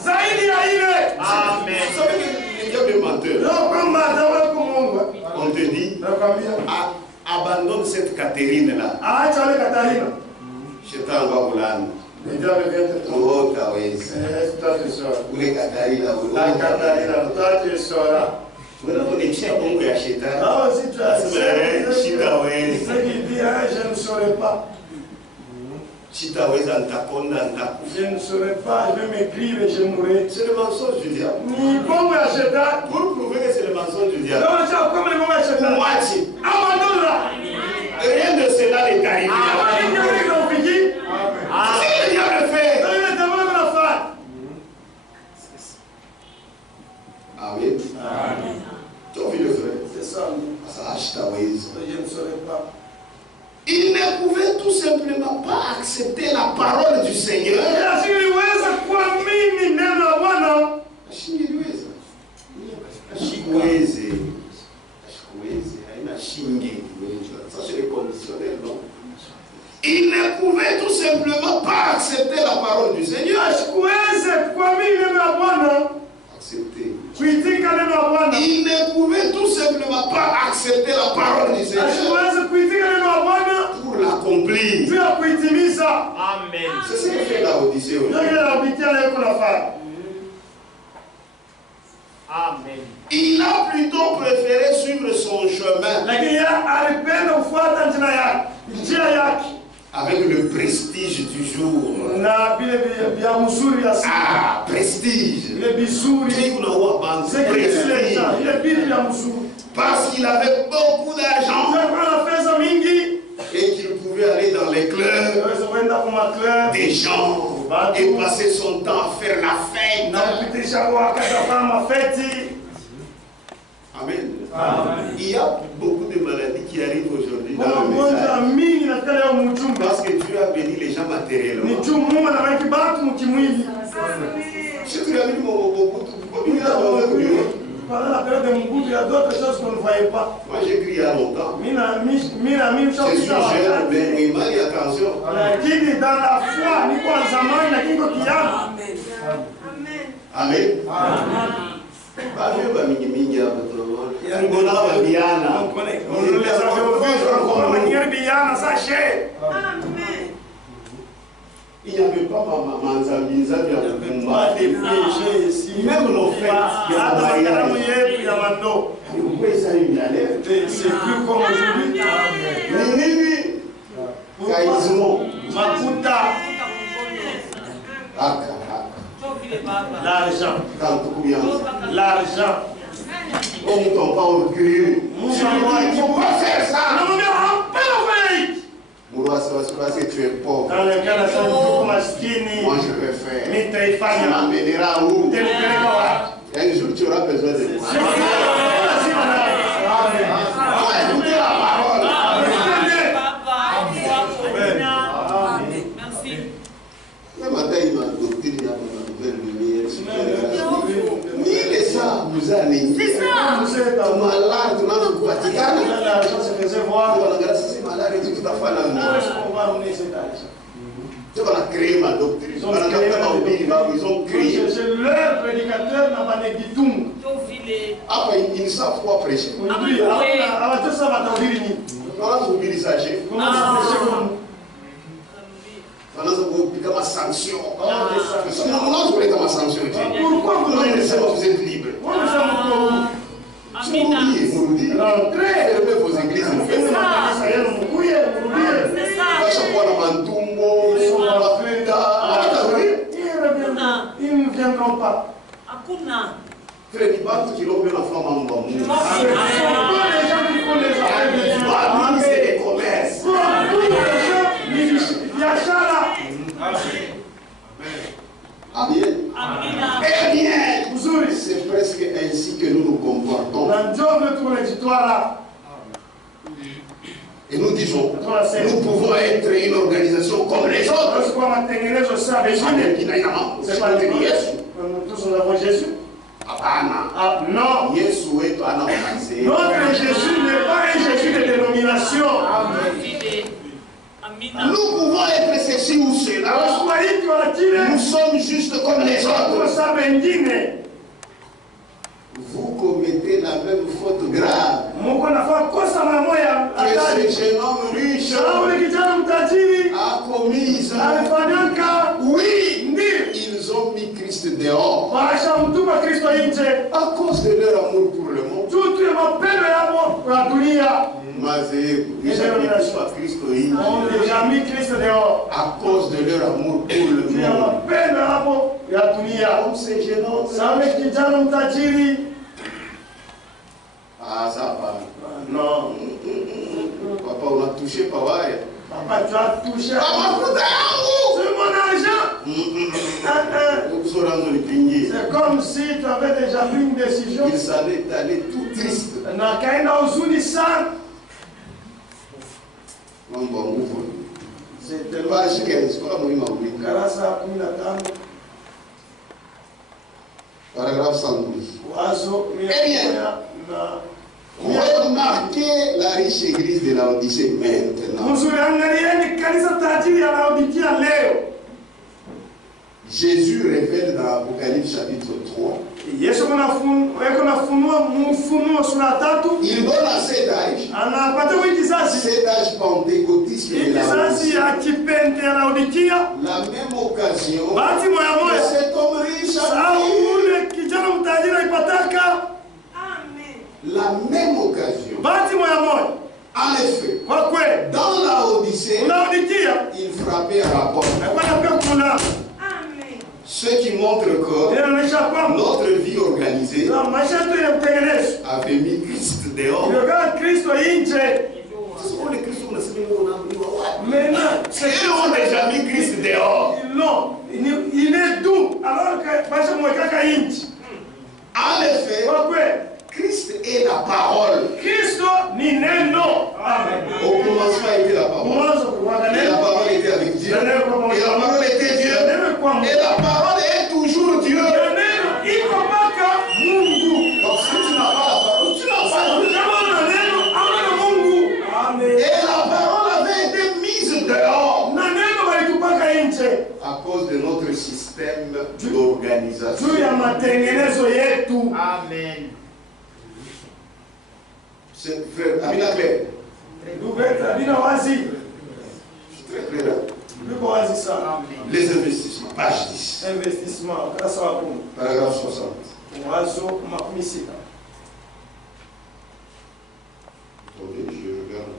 savez qu'il y a des menteurs. On te dit, abandonne cette Catherine-là. Je t'envoie au land. Oh, Kawes. Où est Catherine? Voilà, on est chien, on est acheté. Non, si tu as je ne saurais pas. Je ne saurais pas, je vais m'écrire et je mourrai. C'est le mensonge du diable. Pour prouver que c'est le mensonge du diable. Moitié. Rien de cela n'est arrivé. Si le diable fait. Amen. Tu as vu le frère? C'est ça. Je ne saurais pas. Il ne pouvait tout simplement pas accepter la parole du Seigneur. pas accepter la parole du Seigneur pour l'accomplir. Amen. C'est ce que fait la Odyssée. Amen. Il a plutôt préféré suivre son chemin avec le prestige du jour. Ah, prestige. Parce qu'il avait beaucoup d'argent et qu'il pouvait aller dans les clubs des gens et passer son temps à faire la fête. Amen. Il y a beaucoup de maladies qui arrivent aujourd'hui dans le message. Parce que Dieu a béni les gens matériellement. Si tu as vu pendant la période de Mobutu, il y a d'autres choses qu'on ne voyait pas. Moi j'ai crié il y a longtemps. Je suis jeune, mais il attention. Dans la foi, Amen. Il n'y avait pas Manzambiza, même nos fêtes, c'est plus comme aujourd'hui. L'argent. L'argent. On ne tombe pas au cul. Il ne faut pas faire ça. Parce que tu es pauvre. Dans le cas de moi je vais faire. Ça m'amènera où? Un jour tu auras besoin de moi. Écoutez la parole. Merci. Le matin il m'a adopté, il a ma nouvelle lumière. Ni les ça vous a aligné. C'est ça. Malade, tu n'as pas Vatican. L'argent se faisait voir. Tu vas créer ma doctrine. Ils ont créé. C'est leur prédicateur n'a pas dit tout. Après, ils ne savent quoi prêcher. Aujourd'hui, avant tout ça va dans le Comment vous oubliez ça? Comment ça prêcher comme vous oubliez ma sanction. Comment vous oubliez ma sanction? Pourquoi vous êtes libre? Vous nous dites. Fermez vos églises. Ils ne viendront pas. Frère, tu vas tout la femme en bon. C'est des commerces. Amen. C'est presque ainsi que nous nous comportons. Et nous disons, nous pouvons être une organisation comme les autres. Tous nous avons Jésus. Non. Notre Jésus n'est pas un Jésus de dénomination. Nous pouvons être ceci ou cela. Nous sommes juste comme les autres. Vous commettez la même faute grave. Que ce jeune homme riche a commis. Oui, ils ont mis Christ dehors. À cause de leur amour pour le monde. On déjà mis Christ dehors. À cause de leur amour pour le monde. Comme ces jeunes hommes. Ah, ça va. Non. Papa, on a touché papa. Papa, tu as touché. C'est mon argent. C'est comme si tu avais déjà pris une décision. Il s'allait aller tout triste. C'est tellement paragraphe 112. Eh bien, remarquez la riche église de la Odyssée maintenant. Jésus révèle dans Apocalypse chapitre 3. Il donne à cet âge pentecôtiste de la même occasion que cet homme riche la même occasion. En effet, dans la Odyssée, il frappait à la porte. Ce qui montre que notre vie organisée avait mis Christ dehors. Et on n'a déjà mis Christ dehors. Non, il est doux. Alors que en effet, Christ est la parole. Cristo ni neno. Au commencement était la parole. Et la parole était avec Dieu. Et la parole était Dieu. Et la parole est toujours Dieu. Donc si tu n'as pas la parole, tu n'as pas la Et la parole avait été mise dehors à cause de notre système d'organisation. Amen. C'est frère, Amina clair. C'est très clair. Les investissements, page 10. Paragraphe 60. Attendez, je regarde.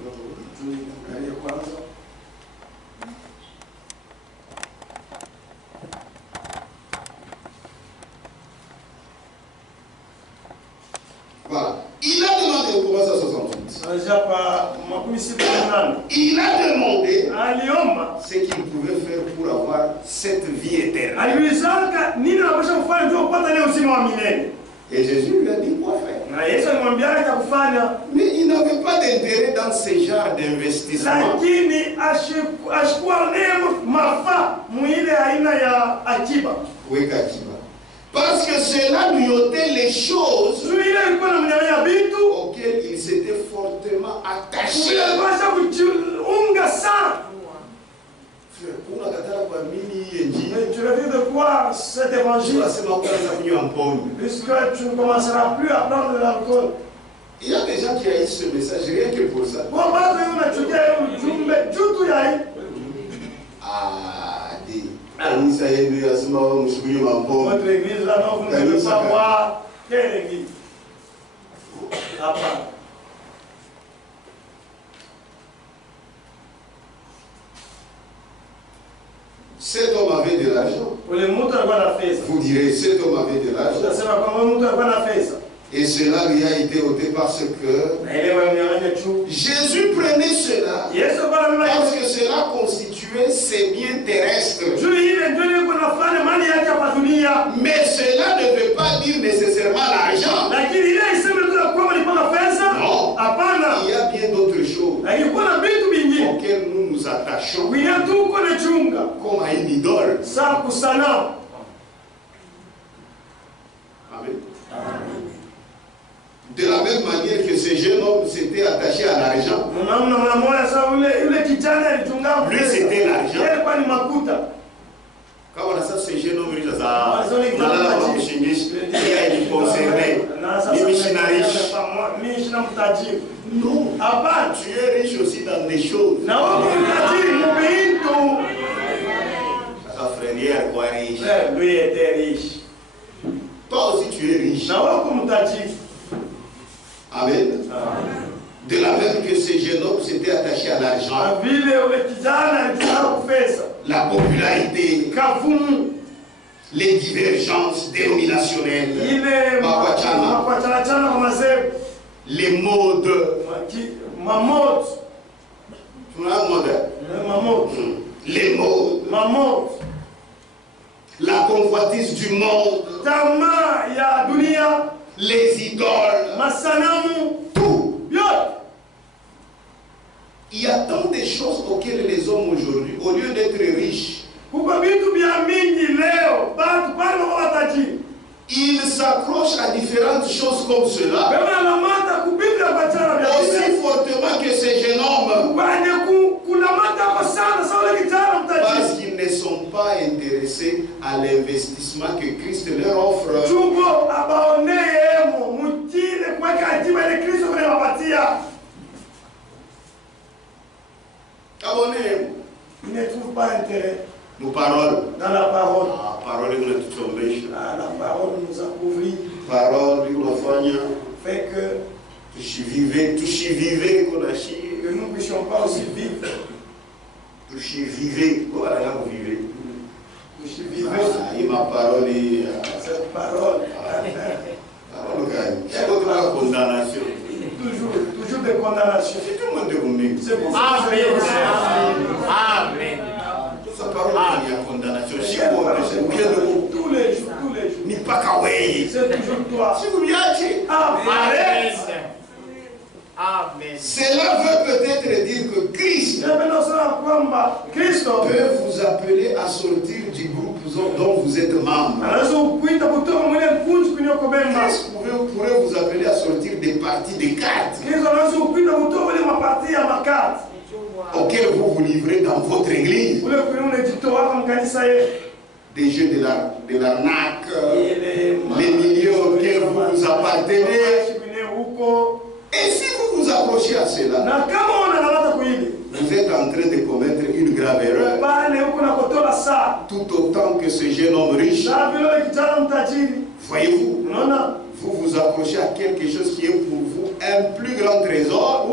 Voilà. Il a demandé, au commencement 68. Il a demandé ce qu'il pouvait faire pour avoir cette vie éternelle. Et Jésus lui a dit quoi faire. Mais il n'avait pas d'intérêt dans ce genre d'investissement. Oui, Kakiba. Parce que cela lui ôtait les choses auxquelles il s'était fortement attaché. Tu as vu de quoi cet évangile? Puisque tu ne commenceras plus à prendre de l'alcool. Il y a des gens qui haïssent ce message, rien que pour ça. Votre église là, non, vous ne devez pas voir quelle église. À part. Cet homme avait de l'argent. Vous direz, cet homme avait de l'argent. Et cela lui a été ôté parce que Jésus prenait cela parce que cela constituait ses biens terrestres. Mais cela ne veut pas dire nécessairement l'argent. Non. Il y a bien d'autres choses auxquelles nous nous attachons comme à une idole. Amen. De la même manière que ce jeune homme s'était attaché à l'argent. Lui, c'était l'argent. Quand on a ça, ce jeune homme, il a été concerné. Non. Tu es riche aussi dans des choses. Sa frère, quoi, riche. Lui était riche. Toi aussi, tu es riche. Amen. De la même que ce jeune homme s'était attaché à l'argent, la popularité, les divergences dénominationnelles, les modes, les modes, la convoitise du monde, les idoles, tout. Il y a tant de choses auxquelles les hommes aujourd'hui, au lieu d'être riches, ils s'accrochent à différentes choses comme cela, aussi fortement que ces jeunes hommes, parce qu'ils ne sont pas intéressés s'intéresser à l'investissement que Christ leur offre. Abonnez-vous. Ils ne trouvent pas intérêt Nos paroles. dans la parole. Ah, parole nous est tout tombé. Ah, la parole nous a couvert. Parole nous a fait que que nous ne puissions pas aussi vivre. Voilà, là vous vivez. Ah, et ma parole est. Cette parole. Parole gagne. C'est votre condamnation. Toujours des condamnations. C'est tout le monde de vous. C'est pour ça que Amen. Sa parole il y a condamnation. tous les jours. Ni pas kawei. C'est toujours toi. Si vous viagez. Amen. Amen. Cela veut peut-être dire que Christ peut vous appeler à sortir du groupe dont vous êtes membre. Christ pourrait vous appeler à sortir des parties des cartes auxquelles vous vous livrez dans votre église. Des jeux de l'arnaque, les milieux auxquels vous appartenez. Et si vous vous approchez à cela, vous êtes en train de commettre une grave erreur. Tout autant que ce jeune homme riche. Voyez-vous, vous vous approchez à quelque chose qui est pour vous un plus grand trésor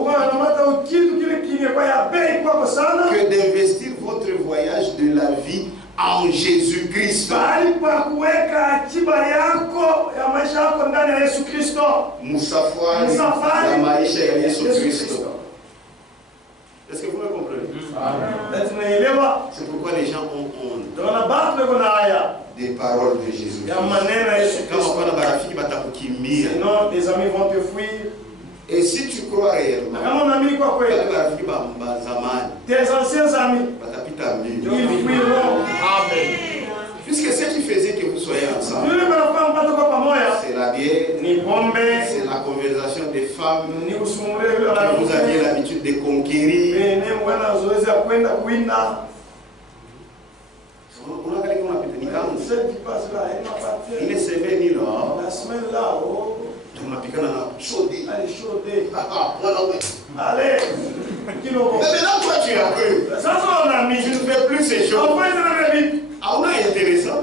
que d'investir votre voyage de la vie en Jésus-Christ. Musafari ya maisha ya Yesu Kristo. Est-ce que vous me comprenez? C'est pourquoi les gens ont honte des paroles de Jésus. Sinon, les amis vont te fuir. Et si tu crois réellement, tes anciens amis, ils fuiront. Amen. Puisque ce qui faisait que vous soyez ensemble, c'est la bière, c'est la conversation des femmes que vous aviez l'habitude de conquérir. Il est sévère ni là. La semaine là, oh. Allez. Mais maintenant toi tu as cru. Ça c'est un ami. Tu ne fais plus ces choses. Ah, on est intéressant.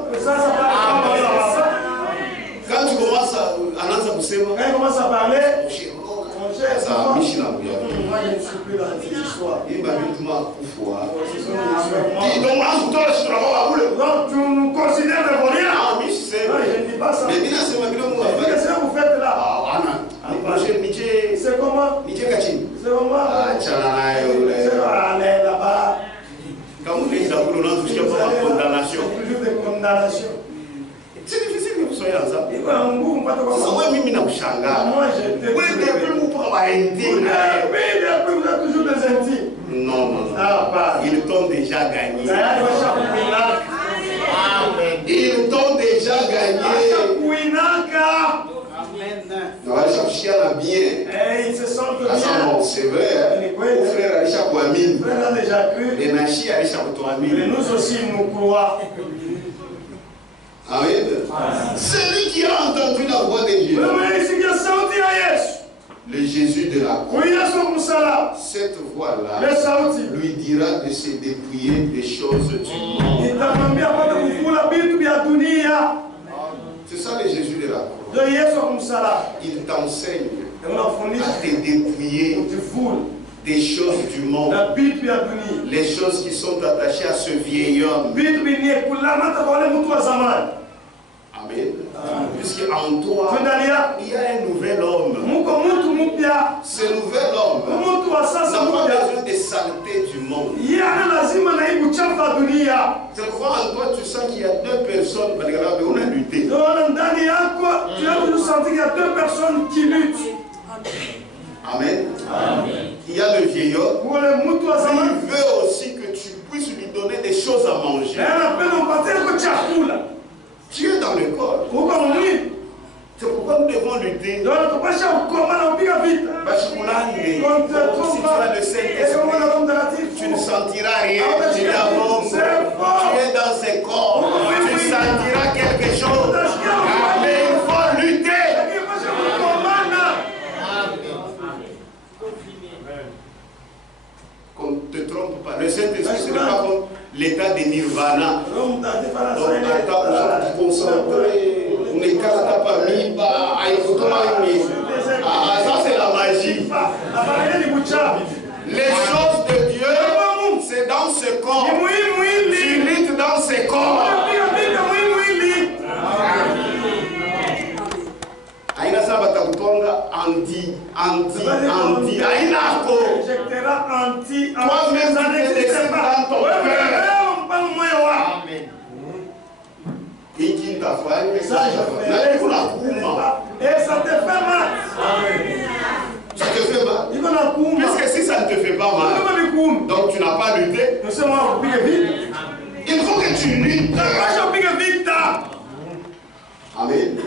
Quand tu commences à parler, ça Michel a oublié. Moi je ne suis plus dans ces histoires. Il m'a dit moi pouvoir. Donc tu nous considères de vos rien. Ah, Michel, c'est vrai. Je ne dis pas ça. Mais bien c'est ma qu'est-ce que vous faites là? Ah, c'est comment? C'est comment? Ah, allez là-bas. Quand vous dites d'abord, on a touché par la condamnation. Toujours des condamnations. C'est difficile que vous soyez ensemble. Moi je te vous êtes toujours des intimes. Non. Ils t'ont déjà gagné. Ils t'ont déjà gagné. Ils se sentent bien. C'est vrai. Mon frère Alisha Kouamine. Frère a déjà cru. Les Nachi Alisha Kouamine. Mais nous aussi nous croyons. Amen. Celui qui a entendu la voix de Dieu. Le Jésus de la croix. Cette voix-là lui dira de se dépouiller des choses du monde. C'est ça le Jésus de la croix. Il t'enseigne à te dépouiller des choses du monde. Les choses qui sont attachées à ce vieil homme. Amen. Puisqu'en toi, il y a un nouvel homme. Ce nouvel homme n'a pas besoin des saletés du monde. C'est pourquoi en toi tu sens qu'il y a deux personnes. On a lutté. Amen. Il y a le vieil homme. Il veut aussi que tu puisses lui donner des choses à manger. Tu es dans le corps. C'est pourquoi nous devons lutter. Si tu as le Saint-Esprit, tu ne sentiras rien. Tu es dans ce corps. sentiras quelque chose. Mais il faut lutter. Qu'on ne te trompe pas. Le Saint-Esprit, ce n'est pas comme l'état de Nirvana. Donc, attends, on concentré. On est qu'à la famille. Ça, c'est la magie. Les choses de Dieu, c'est dans ce corps. Tu luttes dans ce corps. Aina sabata kutonga anti aina ko toi-même tu te laisses dans ton cœur. Amen. Et ça te fait mal. Ça te fait mal. Puisque si ça ne te fait pas mal, donc tu n'as pas lutté. Il faut que tu luttes. Amen.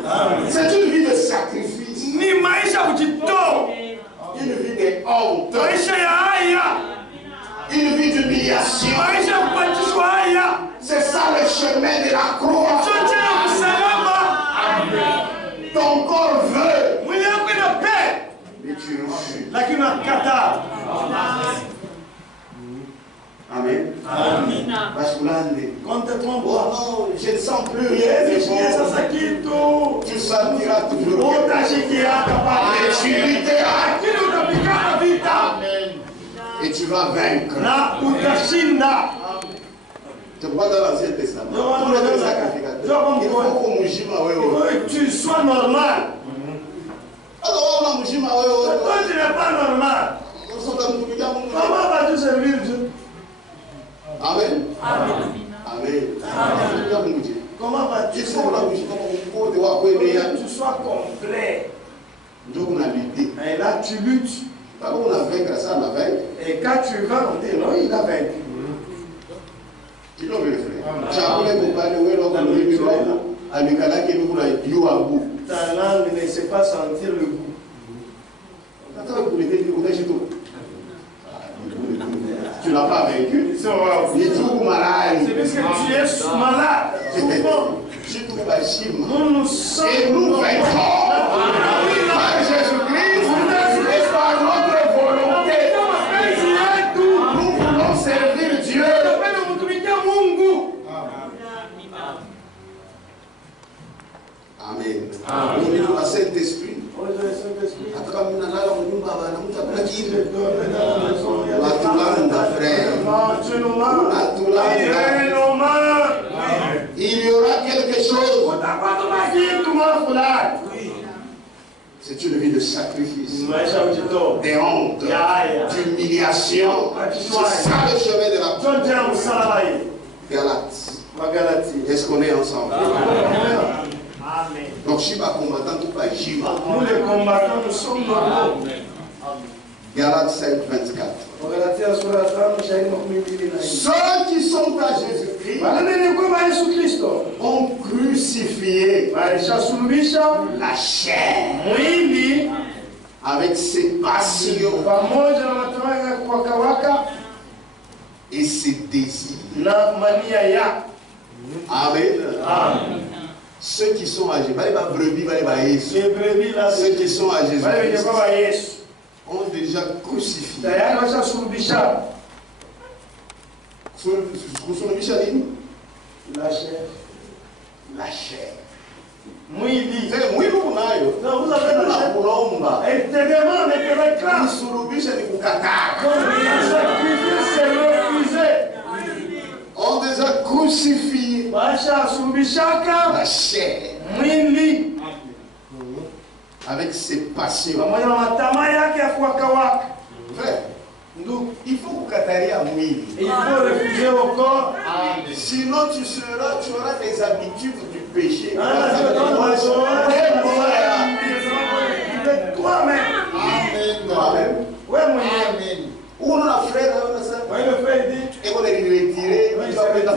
C'est une vie de sacrifice. Une vie de honte. Une vie d'humiliation. C'est ça le chemin de la croix. Ton corps veut. Mais tu refuses. Amen. Quand tu trompes, non, je ne sens plus rien. Tu sentiras toujours. Et tu lutteras. Amen. Et tu vas vaincre. Tu vois dans l'Ancien Testament. Il faut que tu sois normal. Toi, tu n'es pas normal. Comment vas-tu servir Dieu? Amen. Amen. Comment vas-tu que tu sois complet? Et là, tu luttes. Et quand tu vas, on dit non, il a vaincu. Tu l'as vu, ta langue ne sait pas sentir le goût. Tu n'as pas vaincu. C'est parce que tu es malade. Nous sommes et nous vaincrons par Jésus-Christ et par notre volonté. Nous voulons servir Dieu. Amen. Amen. Le Saint-Esprit. Il y aura quelque chose. C'est une vie de sacrifice, de honte, d'humiliation. C'est ça le chemin de la croix. Galates. Est-ce qu'on est ensemble? Amen. Donc, je ne suis pas combattant, tout pas Jiva. Nous les combattants, nous sommes normaux. Galates 5, 24. Ceux qui sont à Jésus-Christ ont crucifié la chair avec ses passions et ses désirs. Amen. Amen. Ceux qui sont à Jésus-Christ, ceux qui sont à Jésus-Christ ont déjà crucifié. La chair. La chair. Vous avez la chair. Elle te demande et te réclame. On déjà crucifié la chair avec ses passions. Frère, donc il faut que il faut refuser au corps. Sinon tu auras des habitudes du péché. Toi-même. Amen. Ou on a frère, le frère dit, et on est retiré, il va mettre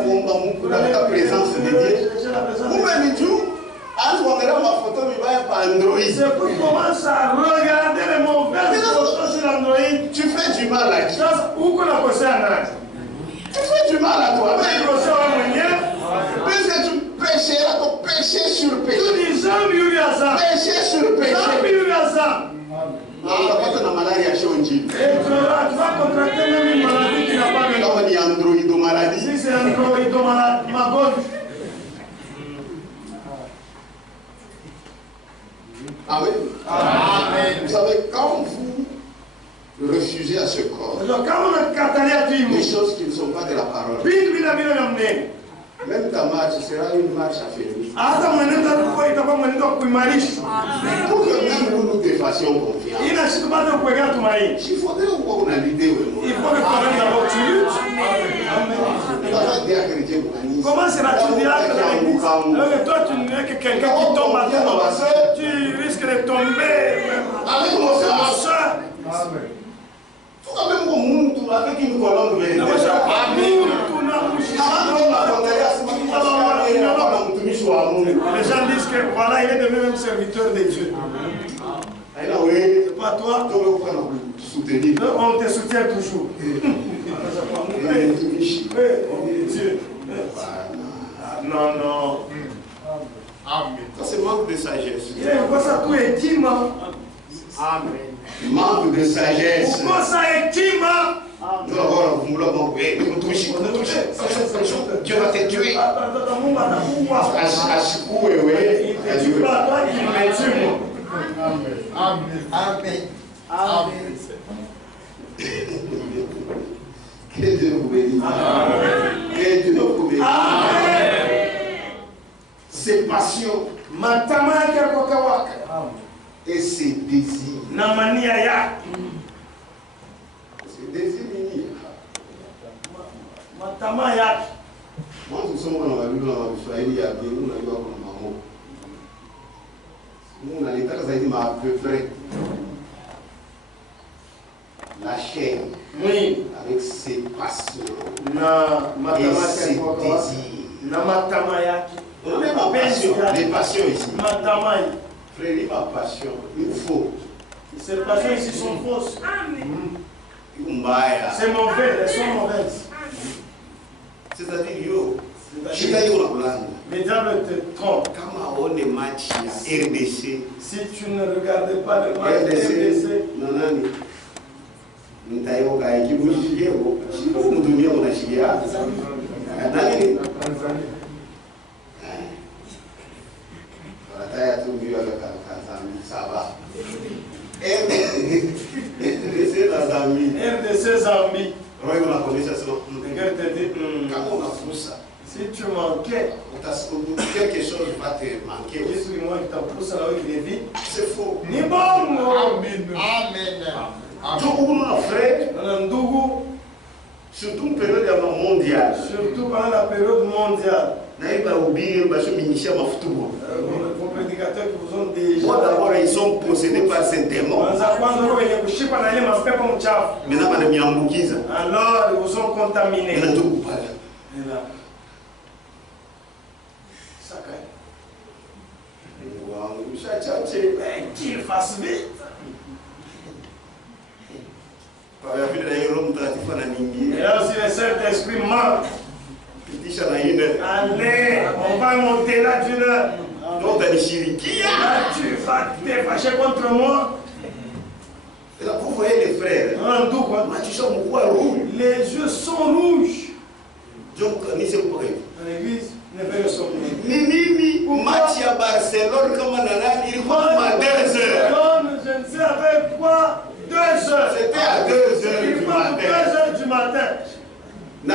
la présence de Dieu. Ou même du on regarde ma photo, il va pas Android. C'est pour commencer à regarder les mauvaises photos sur Android. Tu fais du mal à qui? Où qu'on a posé un âge? Tu fais du mal à toi. Puisque tu pêches Péché sur péché. Tu vas contracter même une maladie qui n'a pas de nom. Si c'est androïdomagogue. Amen. Amen. Vous savez, quand vous refusez à ce corps les choses qui ne sont pas de la parole, même ta marche sera une marche affaiblie. Pour que même nous te fassions confiance, il faudrait qu'on a l'idée. Il faut que tu luttes. Comment sera-tu diacre dans l'église? Toi, tu n'es que quelqu'un qui tombe à terre. Tu risques de tomber. Avec mon soeur. Amen. Faut quand même qu'on monte avec une colonne vertébrale. Les gens disent que voilà, il est devenu même serviteur de Dieu. C'est pas toi. On te soutient toujours. Dieu. Non, non. Amen. Ça c'est manque de sagesse. Amen. Manque de sagesse. Dieu va te tuer. Amen. Amen. Amen. Que Dieu vous bénisse. Que Dieu vous bénisse. Ses passions et ses désirs. Ses désirs. Moi, nous sommes dans la Bible, dans la Bible, il y a bien, nous n'avons pas comme maman. Nous, on a l'état que ça a été à peu près. La chair, oui, avec ses passions et ses désirs. On met ma passion, les passions ici. Frère, ma passion, il faut. Ces passions ici sont fausses. C'est mauvais, elles sont mauvaises. C'est-à-dire, yo, je vais dire le diable te trompe. Quand on est match RDC, si tu ne regardais pas le match RDC, non, ça va. RDC Zambie. Si tu manquais, quelque chose va te manquer. C'est faux. Amen. Surtout une période mondiale. Surtout pendant la période mondiale. Vos prédicateurs qui vous ont déjà. D'abord, ils sont possédés par ces démons. Maintenant, alors, ils vous ont contaminés. Qu'il fasse vite. Et là aussi, le Saint-Esprit manque. Allez, on va monter là d'une heure. Là, tu vas te fâcher contre moi. Et là, vous voyez les frères. Les yeux sont rouges. Donc, en l'église, ne fait le son. Match à Barcelone, comme on a il faut à 2 heures. Je ne sais avec quoi. 2 heures. C'était à 2 heures du matin. 2 heures du matin. Et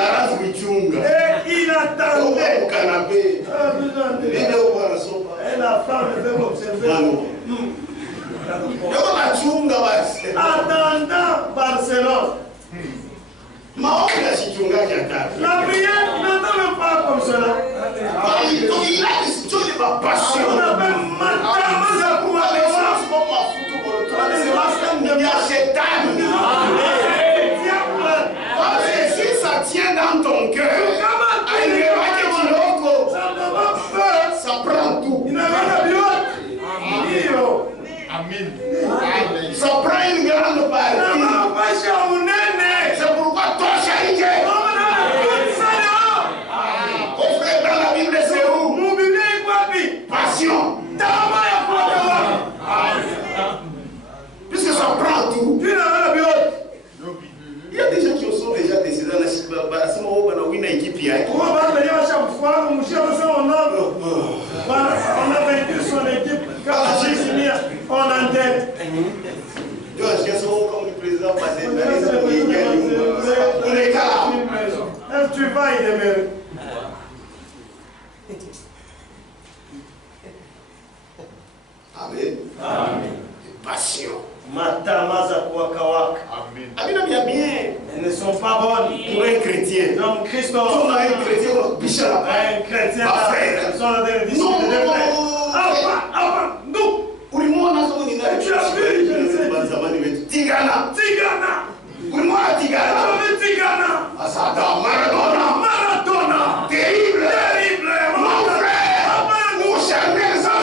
il attendait. Au canapé. Et la femme devait m'observer. Attendant Barcelone. La prière n'entend même pas comme cela. Il a dit ma passion. Si ça tient dans ton cœur, ça prend tout. Amen. Ça prend une grande partie. C'est pourquoi toi, charité. Au frère, dans la Bible, c'est où? Passion. Je suis comme le président passé. On est calme. Tu vas y demeurer. Amen. Amen. Passion. Matamaza kuwakawaka. Amen. Bien, bien. Elles ne sont pas bonnes. Pour un chrétien. Donc Christ, on a un chrétien, on a biché la un chrétien, frère. sont dans des disciples de frères. Non. Pour moi, on a son tu as vu, je sais. Tigana. Pour moi, Tigana. Tigana. Asada, Maradona. Terrible. Mon frère. Mon charnel, ça.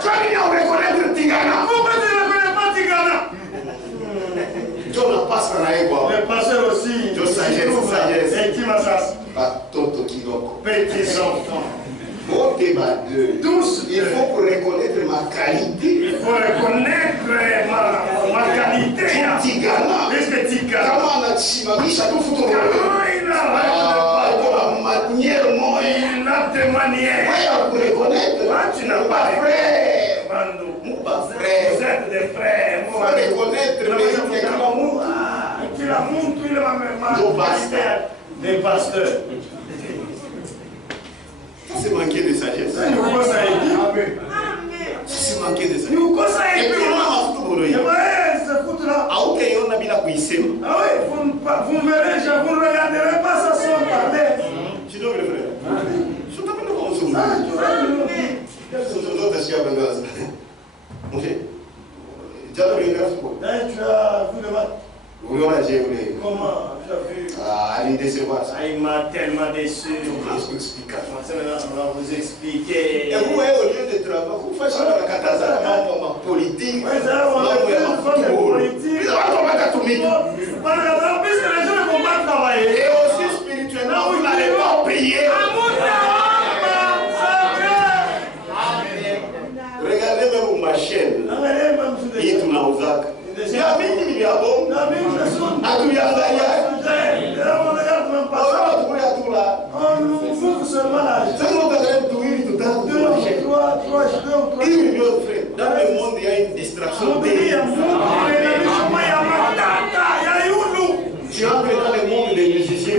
Tu as bien reconnaître Tigana. Pourquoi tu ne reconnais pas Tigana? John n'a pas ça quoi. Le pasteur aussi. John sagesse. Et qui m'a ça? Toto Kinoko. Petits enfants. Bon débat de. Tous. Il faut reconnaître ma qualité. Il faut reconnaître ma qualité. Tigana. Est-ce que Tigana? Comment on a dit ma vie, château foutu. Il a des manières. Oui, pour reconnaître. Tu n'as pas de frère. Vous êtes des frères. Il faut reconnaître mes amours. Tu la montres, il va me des pasteurs. C'est manquer de sagesse. C'est manquer de sagesse. Et puis on a tout pour lui. Ah ok, on a bien la cuisine. Ah oui, vous me verrez, vous ne regarderez pas ça sans parler. Tu dois le faire. Je t'appelle le conseil. Ok. Tu as vu le match? Oui, on a vu. Comment? Tu as vu? Ah, il est décevant. Il m'a tellement déçu. Je vous explique. On va vous expliquer. Et vous voyez, au lieu de travail, vous faites ça dans la catastrophe, ma politique. Oui, ça, on a fait politique. Vous avez combattu atomique. Puisque les gens ne vont pas travailler. Et aussi spirituellement, vous n'allez pas prier. Regardez même ma chaîne. Il est tout dans Ozak. Il y a mille milliards. Dans le monde, il y a une distraction. Tu entres dans le monde des musiciens.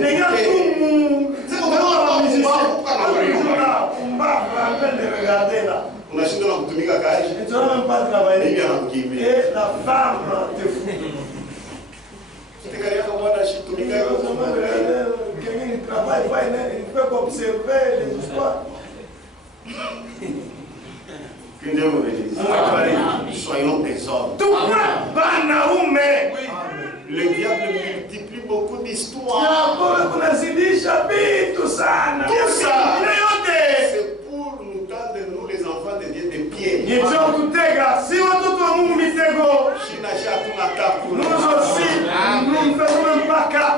On a changé notre tomique à Kaï. Et tu n'as même pas travaillé. Et la femme te fout. C'était carrière comme moi, la tomique à quelqu'un qui travaille, il peut observer les histoires. Soyons des hommes. Le diable multiplie beaucoup d'histoires. Tout ça, c'est pour nous tendre, nous les enfants de Dieu, des pieds. Nous aussi, nous ne faisons même pas cas.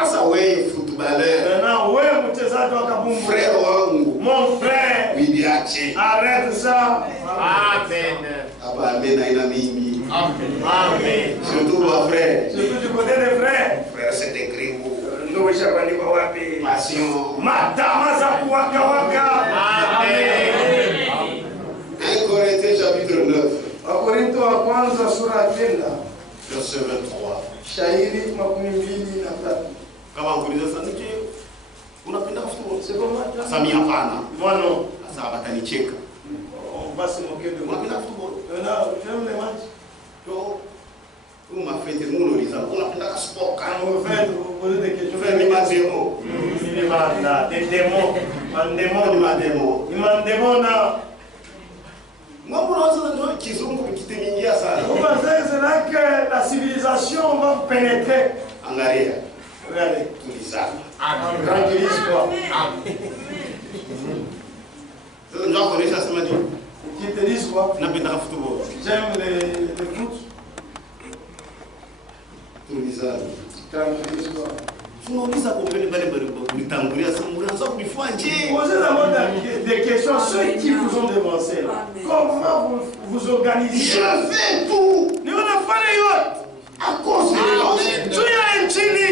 Asawe footballeur. Frère wangu. Mon frère. Widiache. Arrête ça. Amen. Aba amen aina mimi. Amen. Surtout mon frère. Surtout du côté des frères. Frère c'est des gringo. Ndio shabani kwa wapi? Passion. Matama za kuwaka waka. Amen. 1 Corinthiens chapitre 9. Wakorintho wa kwanza sura ya 9 verset 23. Shairi 23. Kama kuuliza sana unapenda kufuta Sema Samia hapana. Mwana Sasa batanicheka. Basi mokendo. Unapenda kufuta? Na j'aime les matchs. Donc uma fete munoriza. Unapenda sport Quand kana. vous faites, vous posez des questions. Je fais des démos. Des démons. Un démon. Ni mademo. Il m'a démon. Mambo nawaza ndio kizungu kitemingia sana. Vous pensez c'est là que la civilisation va pénétrer. Angalia. Regardez. Tulizana. Tranquillise-toi. Sasa ndio kuonesha sema nini? Qui te disent quoi? Napenda football. J'aime le foot. Tulizana. Tranquillise-toi. Tunauliza kwa mbele pale kulitangulia sasa mnaanza kunifua nje. Posez d'abord des questions ceux qui vous ont devancé là. Comment vous organisez? Je fais tout Ni unafanya yote à cause de l'Église. juu ya nchini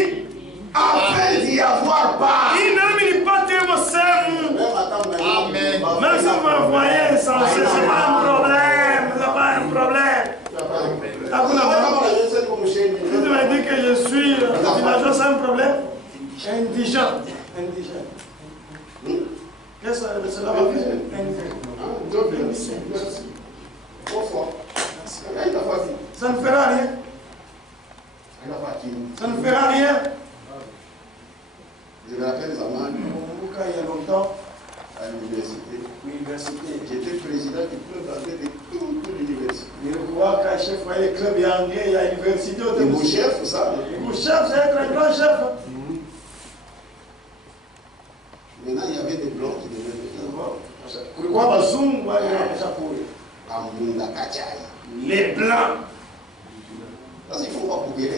Afin d'y avoir part. hii nami nipate hivyo sehemu. Amen. Même si vous me voyez sans c'est pas un problème. Indigent. Indigent. Qu'est-ce que cela va faire? Merci. 3 fois. Ça ne fera rien. Ça ne fera rien. Je me rappelle Zaman, Il y a longtemps, à l'université. l'université. J'étais président du club anglais de toute l'université. Je crois qu'un chef voyait club anglais, il y a l'université. Et mon chef, vous savez. Mon chef, c'est un grand chef. Maintenant, il y avait des blancs qui devaient venir. Pourquoi Bazoum, ça pourrait. Les blancs. Parce qu'il ne faut pas couper.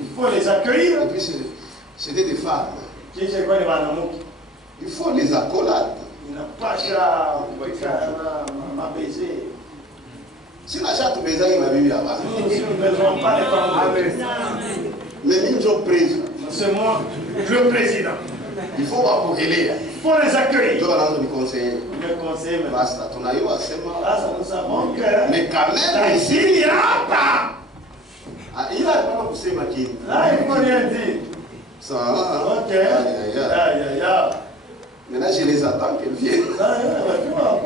Il faut les accueillir. Et puis, c'était des femmes. Il Il faut les accolades. n'a pas qu'à baiser. Si on achète tout baiser, il va vivre là-bas. Nous ne besoin pas les femmes. Mais nous sommes présidents. C'est moi, le président. Il faut pas couper. Il faut les accueillir. Je dois rendre le conseiller. Le conseil, mais Basta, ton aïe, c'est là, ça nous savons que. mais quand même, Ici, il n'y a pas. Il a pas poussé ma qui. Là, il ne faut rien dire. Ça, Ok. Aïe. maintenant, je les attends qu'elles viennent. Tu vois,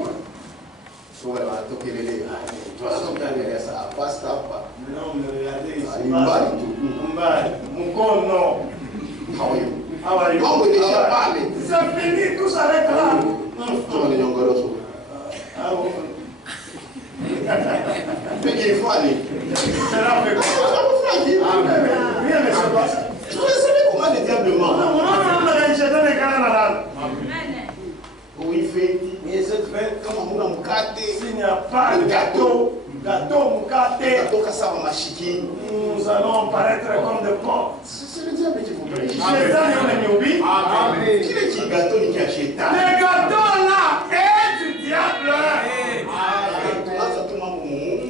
Soit elle va toquer les lèvres. Tu vas sortir ça. Basta, pas. non, mais regardez ici. Il va tout. Mon con, non. How are you? How are you? Non, mais déjà parlé. C'est fini, tout s'arrête là. Tu vas les yongoloso. Ah bon. Mais il faut aller. C'est là que. Rien ne se passe. Tu voulais savoir comment le diable ment. Oui, fait. Et cette fête, Comment on a mukate. s'il n'y a pas de gâteau, mukate, Gâteau cassava machiki. nous allons paraître comme des porcs. C'est le diable qui vous plaît. Shetani, on est nyobi. Qui est qui gâteau ni qui achète? Le gâteau là est du diable.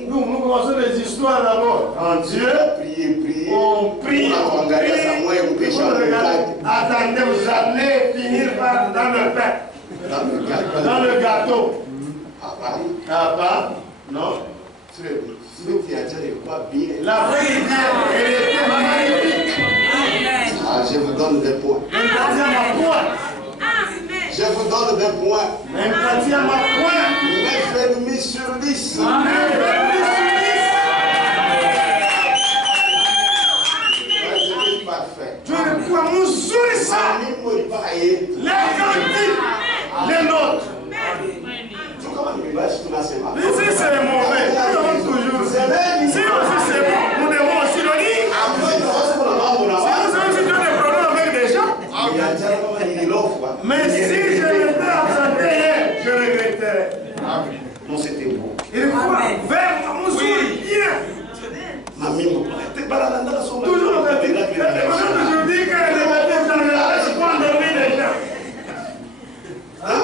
Nous commençons les histoires d'abord. En Dieu, Priez. on prie, Attendez, vous allez finir par dans le pain, dans le gâteau. Ah bah, non. La vérité, elle était magnifique. Je vous donne des points. Un quatrième à point. Je vous donne des points. Un quatrième à point. 9,5 sur 10. Parfait. Je ne crois mon souris ça. Les cantiques, les nôtres. Ici c'est mauvais. Nous avons toujours. Si aussi c'est bon, nous devons aussi le dire. Si nous avons aussi des problèmes avec des gens. Mais si je m'étais absenté hier, je regretterais. Non, c'était beau. Il faut vers mon souris bien. Toujours le dit. Je dis que les bêtises dans la reste pour endormir les gens. Hein?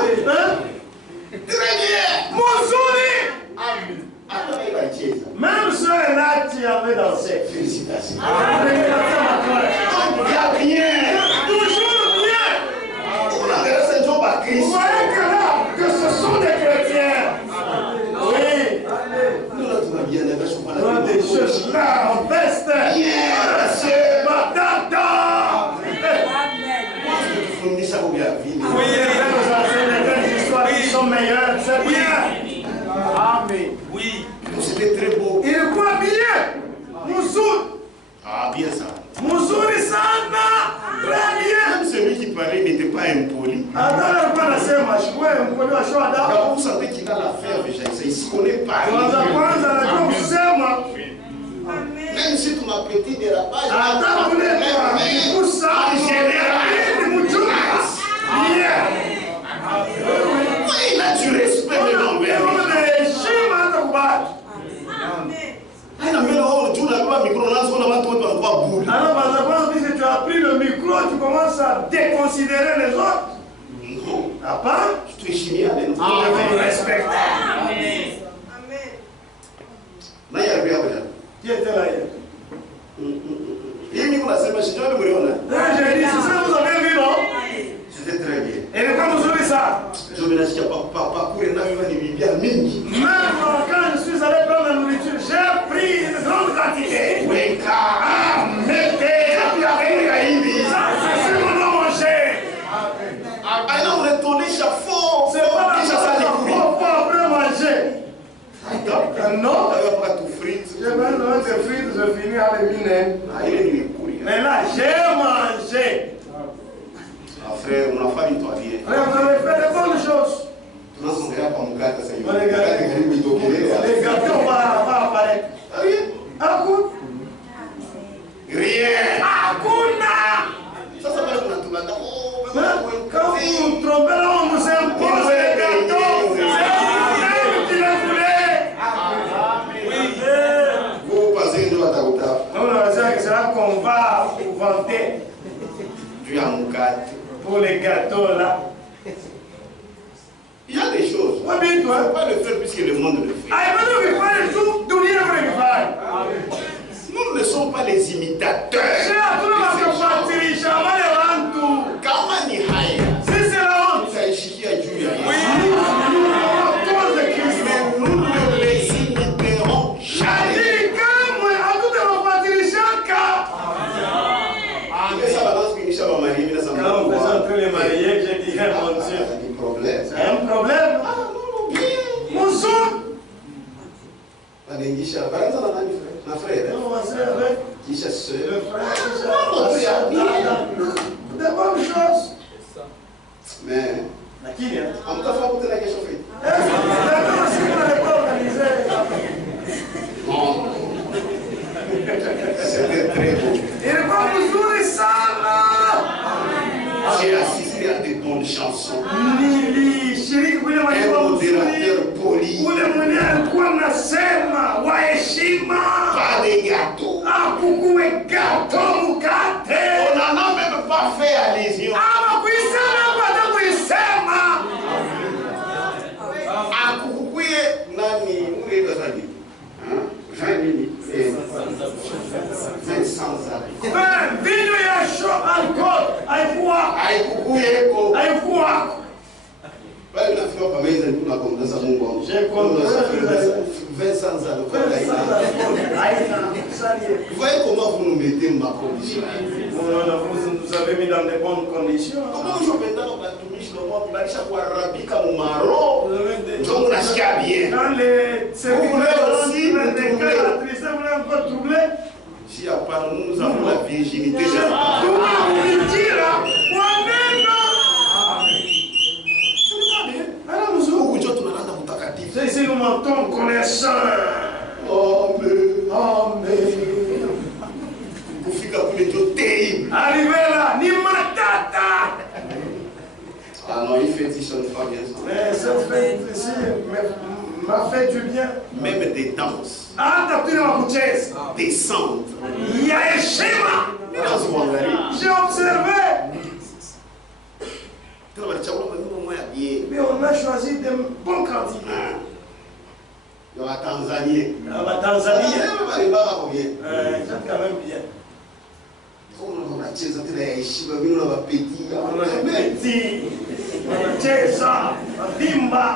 Très bien. Mon souris! Amen. Même ce là, tu avais dansé. Félicitations. Il Il y a bien. toujours bien. On adresse un job à Vous Christ. voyez que là, que ce sont des chrétiens. Oui. Nous, là, tout va bien. Ne baisse pas la Dans des choses là, en veste. Yes. Batata. Oui, ça vaut bien la vie. Oui, les nous enseignent des histoires qui sont meilleures. C'est bien. Amen. Oui. C'était très beau. Il croit bien. Moussoul. Ah, bien ça. Moussoul, sana. Très bien. Même celui qui parlait n'était pas impoli. Attends, on va laisser ma chouette. On peut la chouette. Alors, vous savez qu'il a l'affaire déjà. Il ne s'y connaît pas. Même si tu m'as petit dérapage, Attends, vous n'êtes pas. Tout ça, en général, oui, il a du respect de l'envers. Alors, puisque tu as pris le micro, tu commences à déconsidérer les autres. Non, À part, je suis chimien. tu devais respecter. Qui était là hier? J'ai dit, J'ai dit, c'est ça, vous avez vu, non? c'était très bien. Et quand vous avez ça, Je me lâche pas courir, n'a pas de bien mini. même quand je suis allé prendre la nourriture, j'ai pris une grande quantité. Oui, car, Mettez, ça, c'est ce qu'on a mangé. ces frites, je finis à les miner. Mais là, j'ai mangé. Frère, on a fait une toile. Frère, vous avez fait de bonnes choses. Les gâteaux vont apparaître. Rien. Ça s'appelle quand vous trompez là, on vous impose les gâteaux. C'est vous-même qui les voulez. Vous passez une autre Non, c'est là qu'on va vous vanter du Amoukat. pour les gâteaux là. Il y a des choses. On ne peut pas le faire puisque le monde le fait. Nous ne sommes pas les imitateurs. Comment ni haya? C'est la honte. Ça échiquier à Dieu. Oui. Mais nous ne les imiterons jamais. Quand on présente tous les mariés, je dirais mon Dieu. C'est un problème. Mon son. Non, on va c'est avec le frère. de bonnes choses. Mais Lakini, on t'a fait la question. d'accord, si vous n'avez pas organisé. Non. C'était très beau. Il va vous jouer ça là. J'ai assisté à de bonnes chansons. Un modérateur poli. Pas de gâteau. On n'en a même pas fait allusion. Akukukouye nani ule kazani. 20 minutes. 500 ans. Vinho ya show alcohol. Aikukouye ko. Bali unafika kwa meza ni tunakomdasa Mungu wangu. Je compte 20 ans de vous voyez comment vous nous mettez ma condition. Vous nous avez mis dans de bonnes conditions. Comment je peux dans la touche le monde là chaque fois rabika mon maro. Donc on a bien. Dans les vous voulez aussi vous encore troublé. Si à part nous avons la virginité. C'est nous mentons connaissant. Amen. Kufika kule ndio terrible. Arrivé là, ni matata. Ah non, il fait ça ne pas bien ça. Mais cette fête ici m'a fait du bien. Même des danses. Ah, t'as pris ma bouchesse. Des centres. Il y a un schéma. J'ai observé. Mais on a choisi de bons candidats. Il y a la Tanzanie. La Tanzanie. C'est quand même bien. C'est quand même bien. On a cheza tena ya heshima, mimi na mapeti. On a petit. On a cheza. On dimba.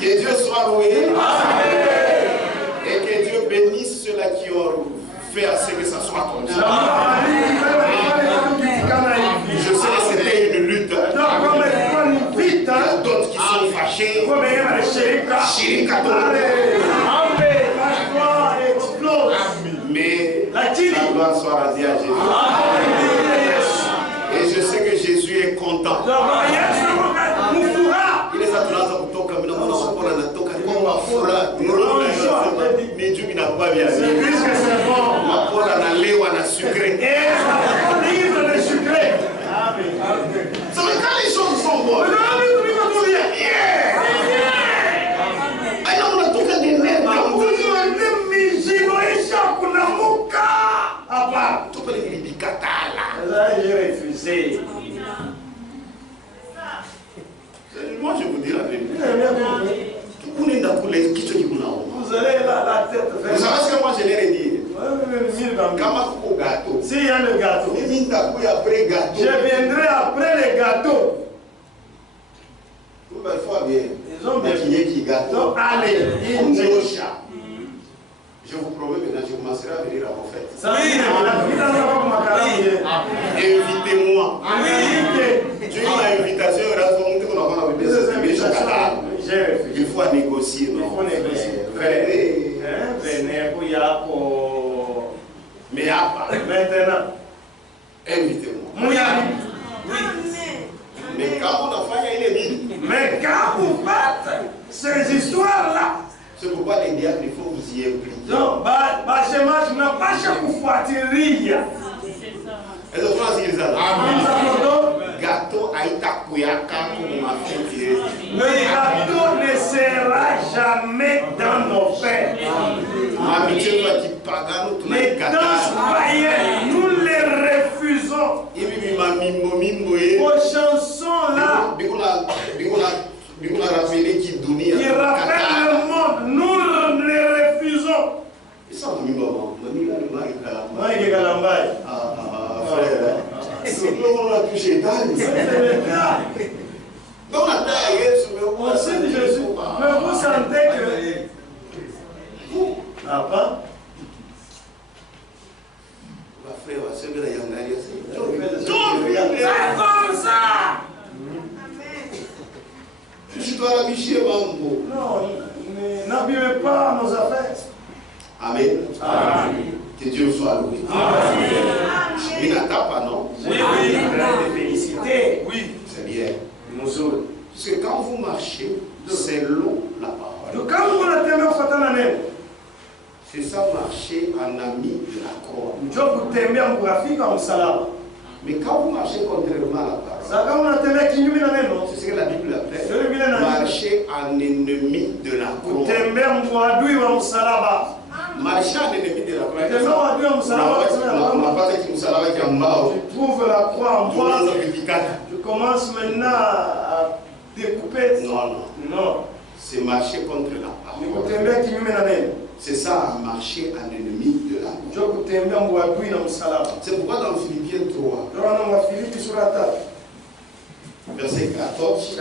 Que Dieu soit loué. Et que Dieu bénisse ceux-là qui ont fait à ce que ça soit comme ça. Je sais que c'était une lutte. Il y a d'autres qui sont fâchés. Mais la gloire soit rendue à Jésus. Et je sais que Jésus est content. Il est attendu à kutoka mina mwana wakola natoka kwa mafura miju inakuwa vya makola na lewa na sucré. Ça veut quand les choses sont bonnes. Aïe, on a tout qu'à des nerfs. Tu peux les bicatala. J'ai refusé. Moi, je vous dis la vérité. Vous allez la tête. Vous savez ce que moi je leur ai dit? S'il y a le gâteau, je viendrai après les gâteaux. Ils ont bien qui gâteau. Allez, Je vous promets maintenant, je vous commencerez à venir à vos fêtes. Invitez-moi. Dieu m'a invitation, il faut négocier. Mais maintenant, invitez-moi. Mais quand on a fait, il est vide. Mais quand vous faites ces histoires-là, c'est pourquoi les diacres, il faut vous y impliquer. Non, je n'ai pas chaque fois tiré. Et donc, gâteau a été kouyaka pour ma fête. Le gâteau ne sera jamais dans nos fêtes. Les danses païennes, nous les refusons. Vos chansons là, qui rappellent le monde, nous les refusons. Mais vous sentez que vous, c'est comme ça. Non, n'abîmez pas nos affaires. Amen. Que Dieu soit loué. Il n'attend pas, non? Oui, félicité. Oui, c'est bien. Parce que quand vous marchez, selon la parole, c'est ça marcher en ami de la croix. Mais quand vous marchez contrairement à la parole, c'est ce que la Bible appelle marcher en ennemi de la croix. Marcher en ennemi de la croix. On n'a pas dit que tu trouves la croix en bois. Je commence maintenant à découper. Non. C'est marcher contre la parole. C'est ça, marcher en ennemi de la croix. C'est pourquoi dans Philippiens 3, verset 14,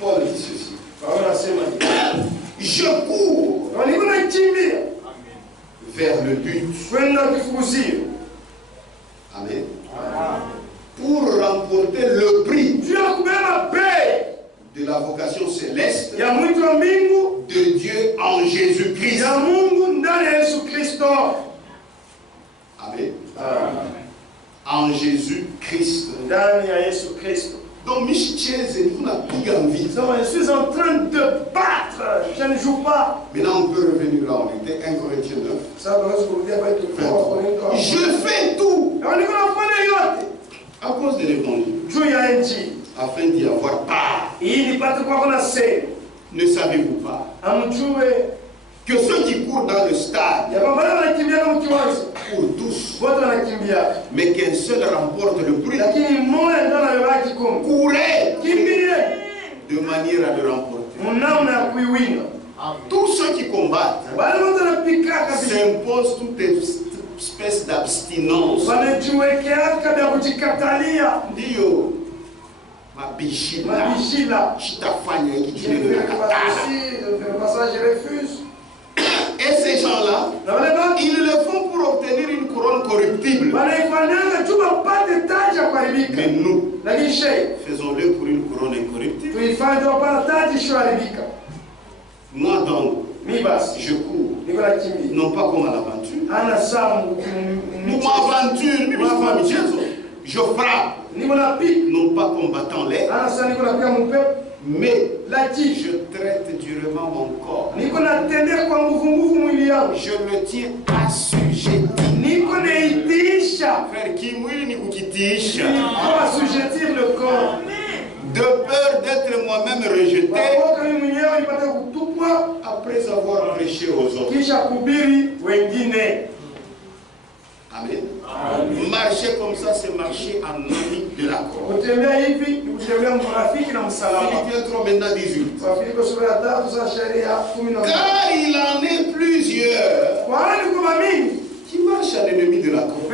Paul dit ceci. Je cours vers le but. Amen. Pour remporter le prix de la vocation céleste de Dieu en Jésus-Christ. Amen. En Jésus-Christ. Donc, je suis en train de battre, je ne joue pas. Maintenant, on peut revenir là, on était 1 Corinthiens 9. Je fais tout à cause de l'évangile, afin d'y avoir part. Ne savez-vous pas que ceux qui courent dans le stade courent tous, mais qu'un seul remporte le prix? Courez de manière à le remporter. Tous ceux qui combattent s'imposent toute espèce d'abstinence. Dio, ma bichila, chitafanya qui tient de la katana. Et ces gens-là, ils le font pour obtenir une couronne corruptible. Mais nous, faisons-le pour une couronne incorruptible. Moi donc, je cours, non pas comme à l'aventure. Pour m'aventure, je frappe, non pas combattant l'air, mais je traite durement mon corps. Je le tiens assujetti. Frère, qui mouille ni kukitisha. Assujettir le corps. De peur d'être moi-même rejeté après avoir prêché aux autres. Amen. Marcher comme ça, c'est marcher en ami de la croix. Philippiens 3, maintenant 18. Car il en est plusieurs qui marchent en ennemi de la croix.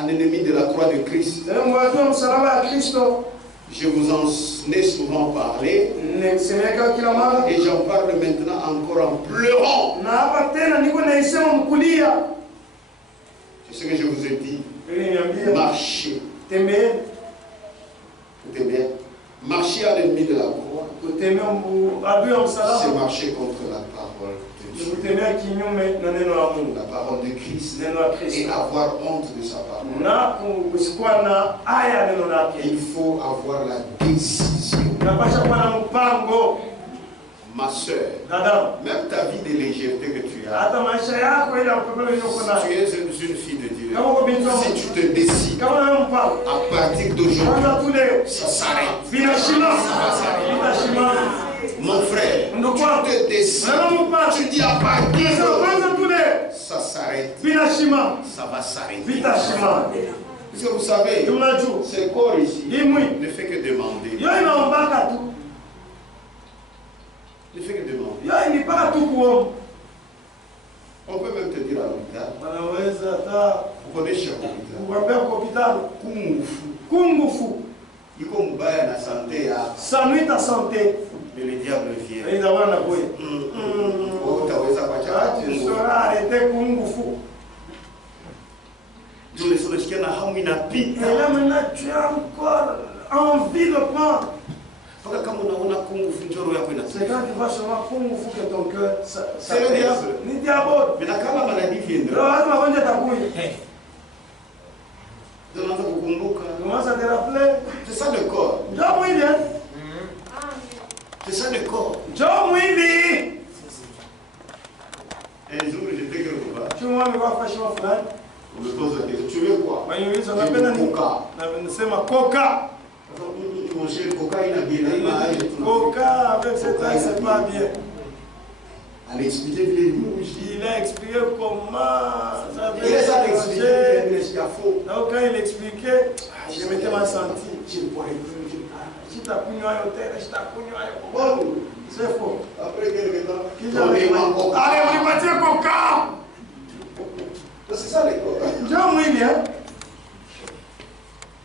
En ennemi de la croix de Christ. Je vous en ai souvent parlé. Et j'en parle maintenant encore en pleurant. C'est ce que je vous ai dit. Marchez. Marcher à l'ennemi de la croix. C'est marcher contre la parole de Dieu. La parole de Christ. Et avoir honte de sa parole. Il faut avoir la décision. Ma soeur, même ta vie de légèreté que tu as, si tu es une fille de Dieu, si tu te décides, à partir d'aujourd'hui, ça s'arrête. Ça va s'arrêter. Mon frère, tu te décides, tu dis à partir d'aujourd'hui, ça s'arrête. Ça va s'arrêter. Parce que vous savez, ce corps ici ne fait que demander. Ne fait que demander. On peut même te dire à l'hôpital. Vous connaissez l'hôpital. Kungufu. Il comme la santé. Santé santé. Mais le diable vient. Tu seras arrêté Kungufu. Et là maintenant tu as encore envie de prendre. C'est quand tu vas seulement Kungufu que ton cœur. C'est le diable. Ni diable. Mais quand la maladie viendra, commence à te rappeler. c'est ça le corps. C'est ça le corps. Un jour, j'étais quelque part. On me pose la question, tu veux quoi? Coca. Mon cher, Coca, il a bien. Coca, avec cet âge, c'est pas bien. Elle a expliqué les rouges. Il a expliqué comment ça Il a expliqué les scaffolds. Donc quand il expliquait, je m'étais mal senti. Je ne pourrais plus. Si tu as puni à l'hôtel, je t'ai puni à l'hôtel. C'est faux. Après quelques temps, allez, on y va dire Coca. C'est ça les Coca.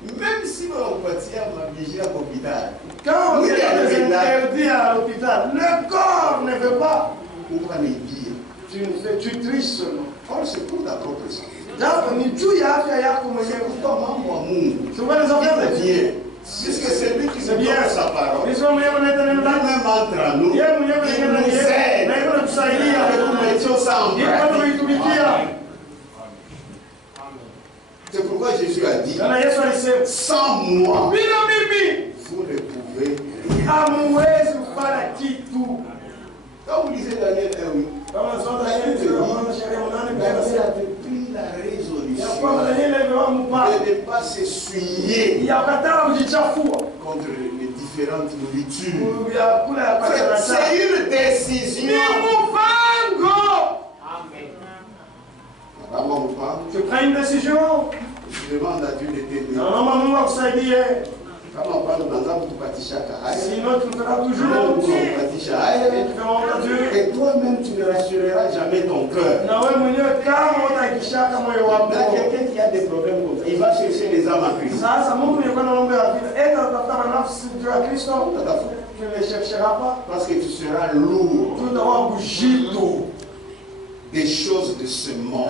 Même si on partit à m'abliger à l'hôpital. Quand on est interdit à l'hôpital, le corps ne veut pas. Pourquoi les dire? Tu triches seulement. Or, c'est pour ta propre santé. C'est pour toi, moi, c'est quoi les affaires de bien. Puisque c'est lui qui se donne sa parole. Même entre nous, il nous aide. Que nous mettions ça en pratique. C'est pourquoi Jésus a dit, sans moi, vous ne pouvez rien. Quand vous lisez Daniel 1, oui, il a pris la résolution de ne pas s'essuyer contre les différentes nourritures. C'est une décision. Tu prends une décision. Je demande à Dieu de t'aider. Quand on parle sinon tu feras toujours. Et toi-même, tu ne rassureras jamais ton cœur. Quelqu'un qui a des problèmes comme ça, il va chercher les âmes à Christ. Tu ne les chercheras pas. Parce que tu seras lourd des choses de ce monde.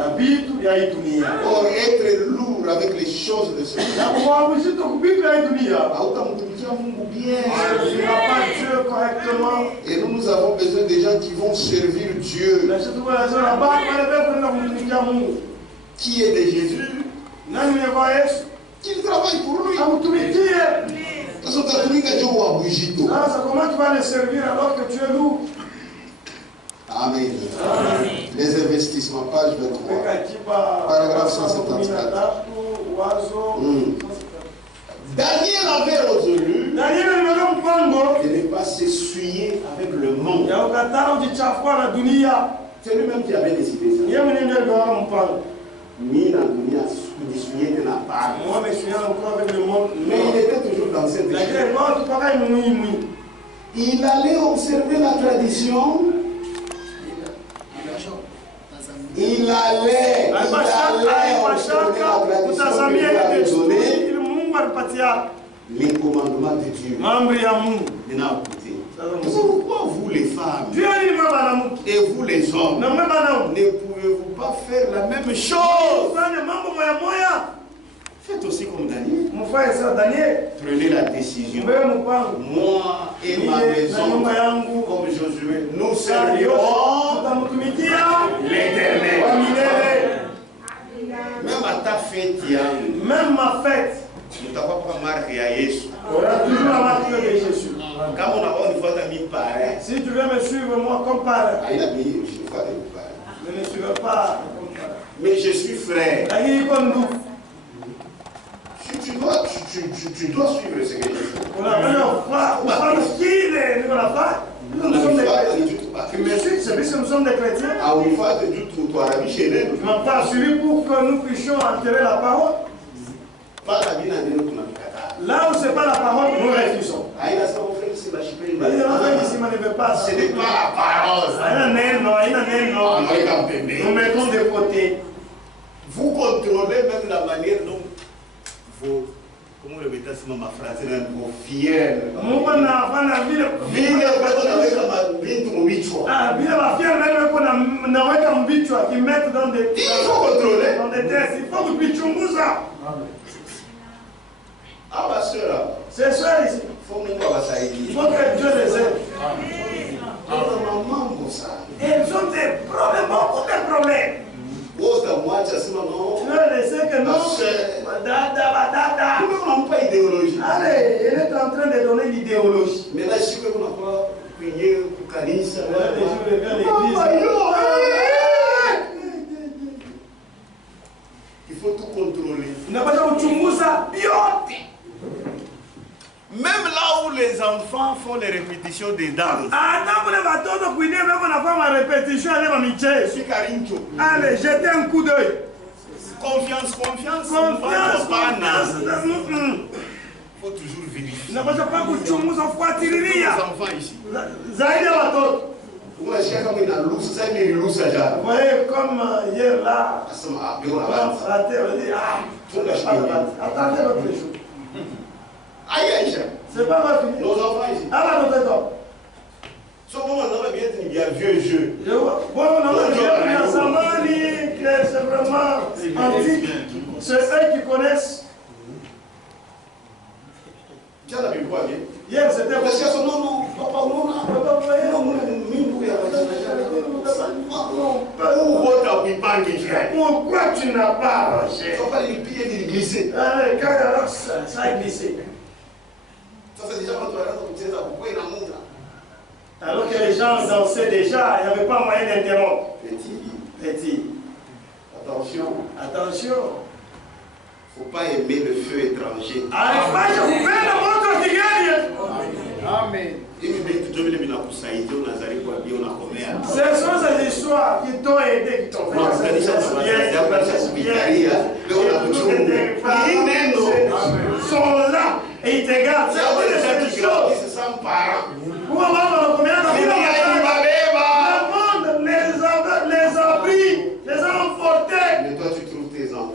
Or, être lourd avec les choses de ce monde. Et nous avons besoin des gens qui vont servir Dieu. Qui est de Jésus? Qui travaille pour lui. Comment tu vas les servir alors que tu es lourd? Amen. Les investissements, page 23. Paragraphe 154. Daniel avait résolu de ne pas s'essuyer avec le monde. C'est lui-même qui avait décidé ça. Mais il était toujours dans cette échelle. Il allait observer la tradition. Il allait observer la tradition que Dieu avait donnée. les commandements de Dieu. Maintenant, écoutez. Pourquoi vous les femmes et vous les hommes ne pouvez-vous pas faire la même chose? Faites aussi comme Daniel. Prenez la décision. Moi et ma maison, comme Josué, nous servirons l'Éternel. Même à ta fête, même ma fête, tu n'as pas marqué à Jésus. On a toujours la marque de Jésus. Si tu veux me suivre, moi, comme parrain. Je ne me suivrai pas. Mais je suis frère. Tu dois suivre ce que je fais. Nous sommes des chrétiens. Tu me suis, c'est puisque nous sommes des chrétiens. Tu ne m'as pas suivi pour que nous puissions enterrer la parole. Là où ce n'est pas la parole, nous refusons. Ce n'est pas la parole. Nous mettons de côté. Vous contrôlez même la manière dont vos, comment le mettez ma phrase, vos fiernes. Il faut contrôler. Il faut que tu ça. Ah, ma soeur. C'est ça ici. Il faut que Dieu les aide. Ils ont des problèmes, beaucoup de problèmes. Tu veux laisser que non. Nous pas idéologie. Allez, il est en train de donner l'idéologie. Mais là, je sais que vous n'avez pas prié pour Canissa. Il faut tout contrôler. Même là où les enfants font les répétitions des danses. Allez, jetez un coup d'œil. Confiance. Il faut toujours vérifier. Les enfants ici. Vous voyez comme hier là. Attendez votre jour. C'est pas ma fille. Nos enfants ici. Ah, notre homme. Ce moment, on a bien dit, il y a vieux jeu. Bon, on a bien c'est vraiment antique. C'est eux qui connaissent. Tiens, la Bible, quoi, bien. Hier, c'était non, papa, non. Pourquoi tu n'as pas arrangé? Il faut pas les pieds et les glisser. Allez, quand alors ça a glissé. Ça fait déjà quand tu as pourquoi il a monté. Alors que les gens dansaient déjà, il n'y avait pas moyen d'interrompre. Petit. Attention. Il ne faut pas aimer le feu étranger. Amen. Ce sont ces histoires qui t'ont aidé, qui t'ont fait sont là et ils te gardent. Les emportés. Mais toi tu trouves tes enfants.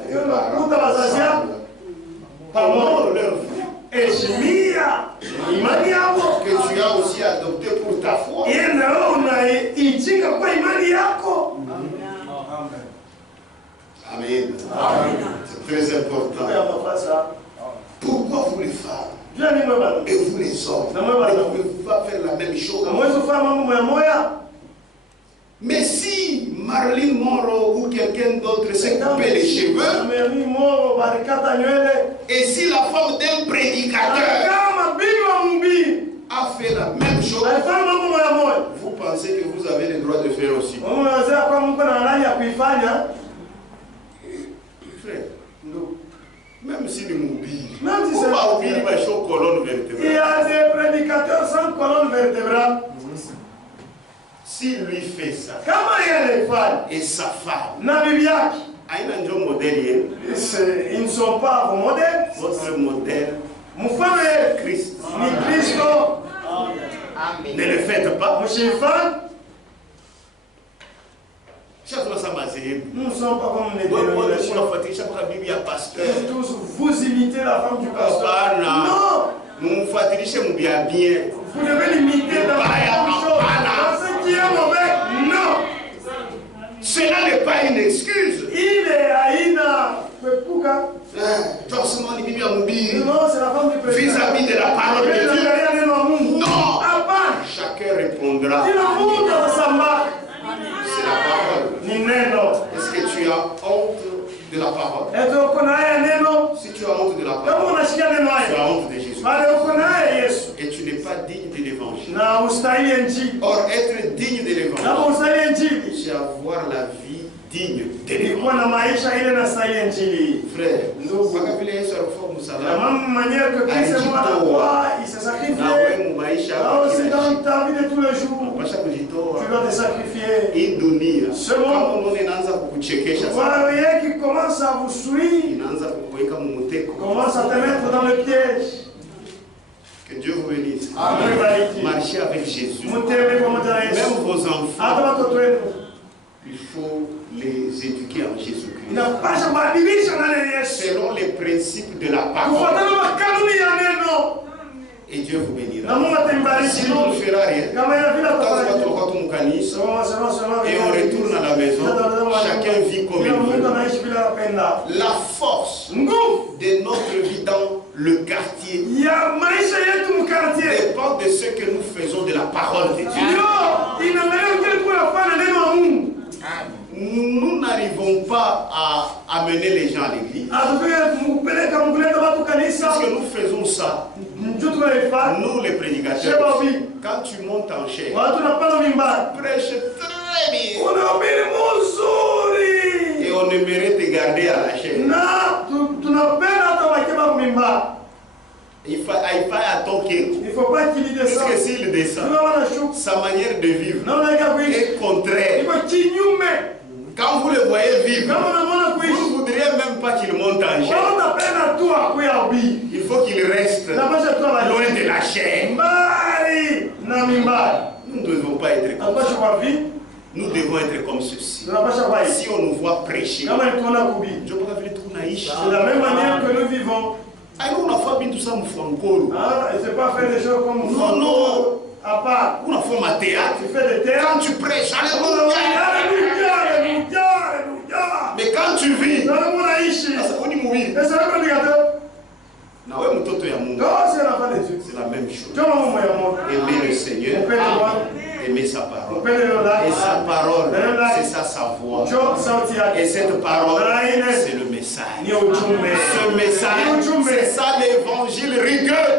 Que tu as aussi adopté pour ta foi. Amen. C'est très important. Pourquoi vous les femmes et vous les hommes ne pouvez pas faire la même chose? Mais si Marilyn Monroe ou quelqu'un d'autre s'est coupé les cheveux, et si la femme d'un prédicateur a fait la même chose, vous pensez que vous avez le droit de faire aussi? Frère, même si le mobile, il y a des prédicateurs sans colonne vertébrale. S'il lui fait ça, et sa femme, ils ne sont pas vos modèles. Votre modèle, mon femme est Christ. Ne le faites pas. Nous sommes sommes pas comme les dénominations. Tous vous imitez la femme du pasteur. Non. Vous devez l'imiter dans la bonne chose. Dans ce qui est mauvais, non. Cela n'est pas une excuse. Il est Aïna. Non, c'est la femme du président. Vis-à-vis de la parole de Dieu. Non. Chacun répondra. C'est la parole. Est-ce que tu as honte de la parole? Si tu as honte de la parole, tu as honte de Jésus. Et tu n'es pas digne de l'évangile. Or, être digne de l'évangile, c'est avoir la vie digne de l'évangile. Frère, la même manière que Christ est mort à la croix, il s'est sacrifié. Là aussi dans ta vie de tous les jours, tu dois te sacrifier. Ce monde, voyez qui commence à vous suivre, commence à te mettre dans le piège. Que Dieu vous bénisse. Amen. Marchez avec Jésus. Même vos enfants, il faut les éduquer en Jésus-Christ. Selon les principes de la parole. Et Dieu vous bénira. Sinon, on ne fera rien. Et on retourne à la maison. Chacun vit comme il veut. La force de notre vie dans le quartier dépend de ce que nous faisons de la parole de Dieu. Nous n'arrivons pas à amener les gens à l'église. Parce que nous faisons ça. Nous les prédicateurs, quand tu montes en chair, prêche très bien. Et on aimerait te garder à la chair. Il faut à ton qu'il descende. Parce que s'il descend, sa manière de vivre est contraire. Quand vous le voyez vivre, vous ne voudriez même pas qu'il monte en chair. Il faut qu'il reste loin de la chair. Nous ne devons pas être comme ça. Nous devons être comme ceci. Si on nous voit prêcher, c'est de la même manière que nous vivons. On n'a pas bien tout ça, c'est pas faire des choses comme non. À part. On a fait ma théâtre. Tu fais des théâtres. Quand tu prêches, alléluia. Mais quand tu vis, c'est la même chose. Aimer le Seigneur, aimer sa parole. Et sa parole, c'est ça sa voix. Et cette parole, c'est le message. Ce message, c'est ça l'évangile rigueur.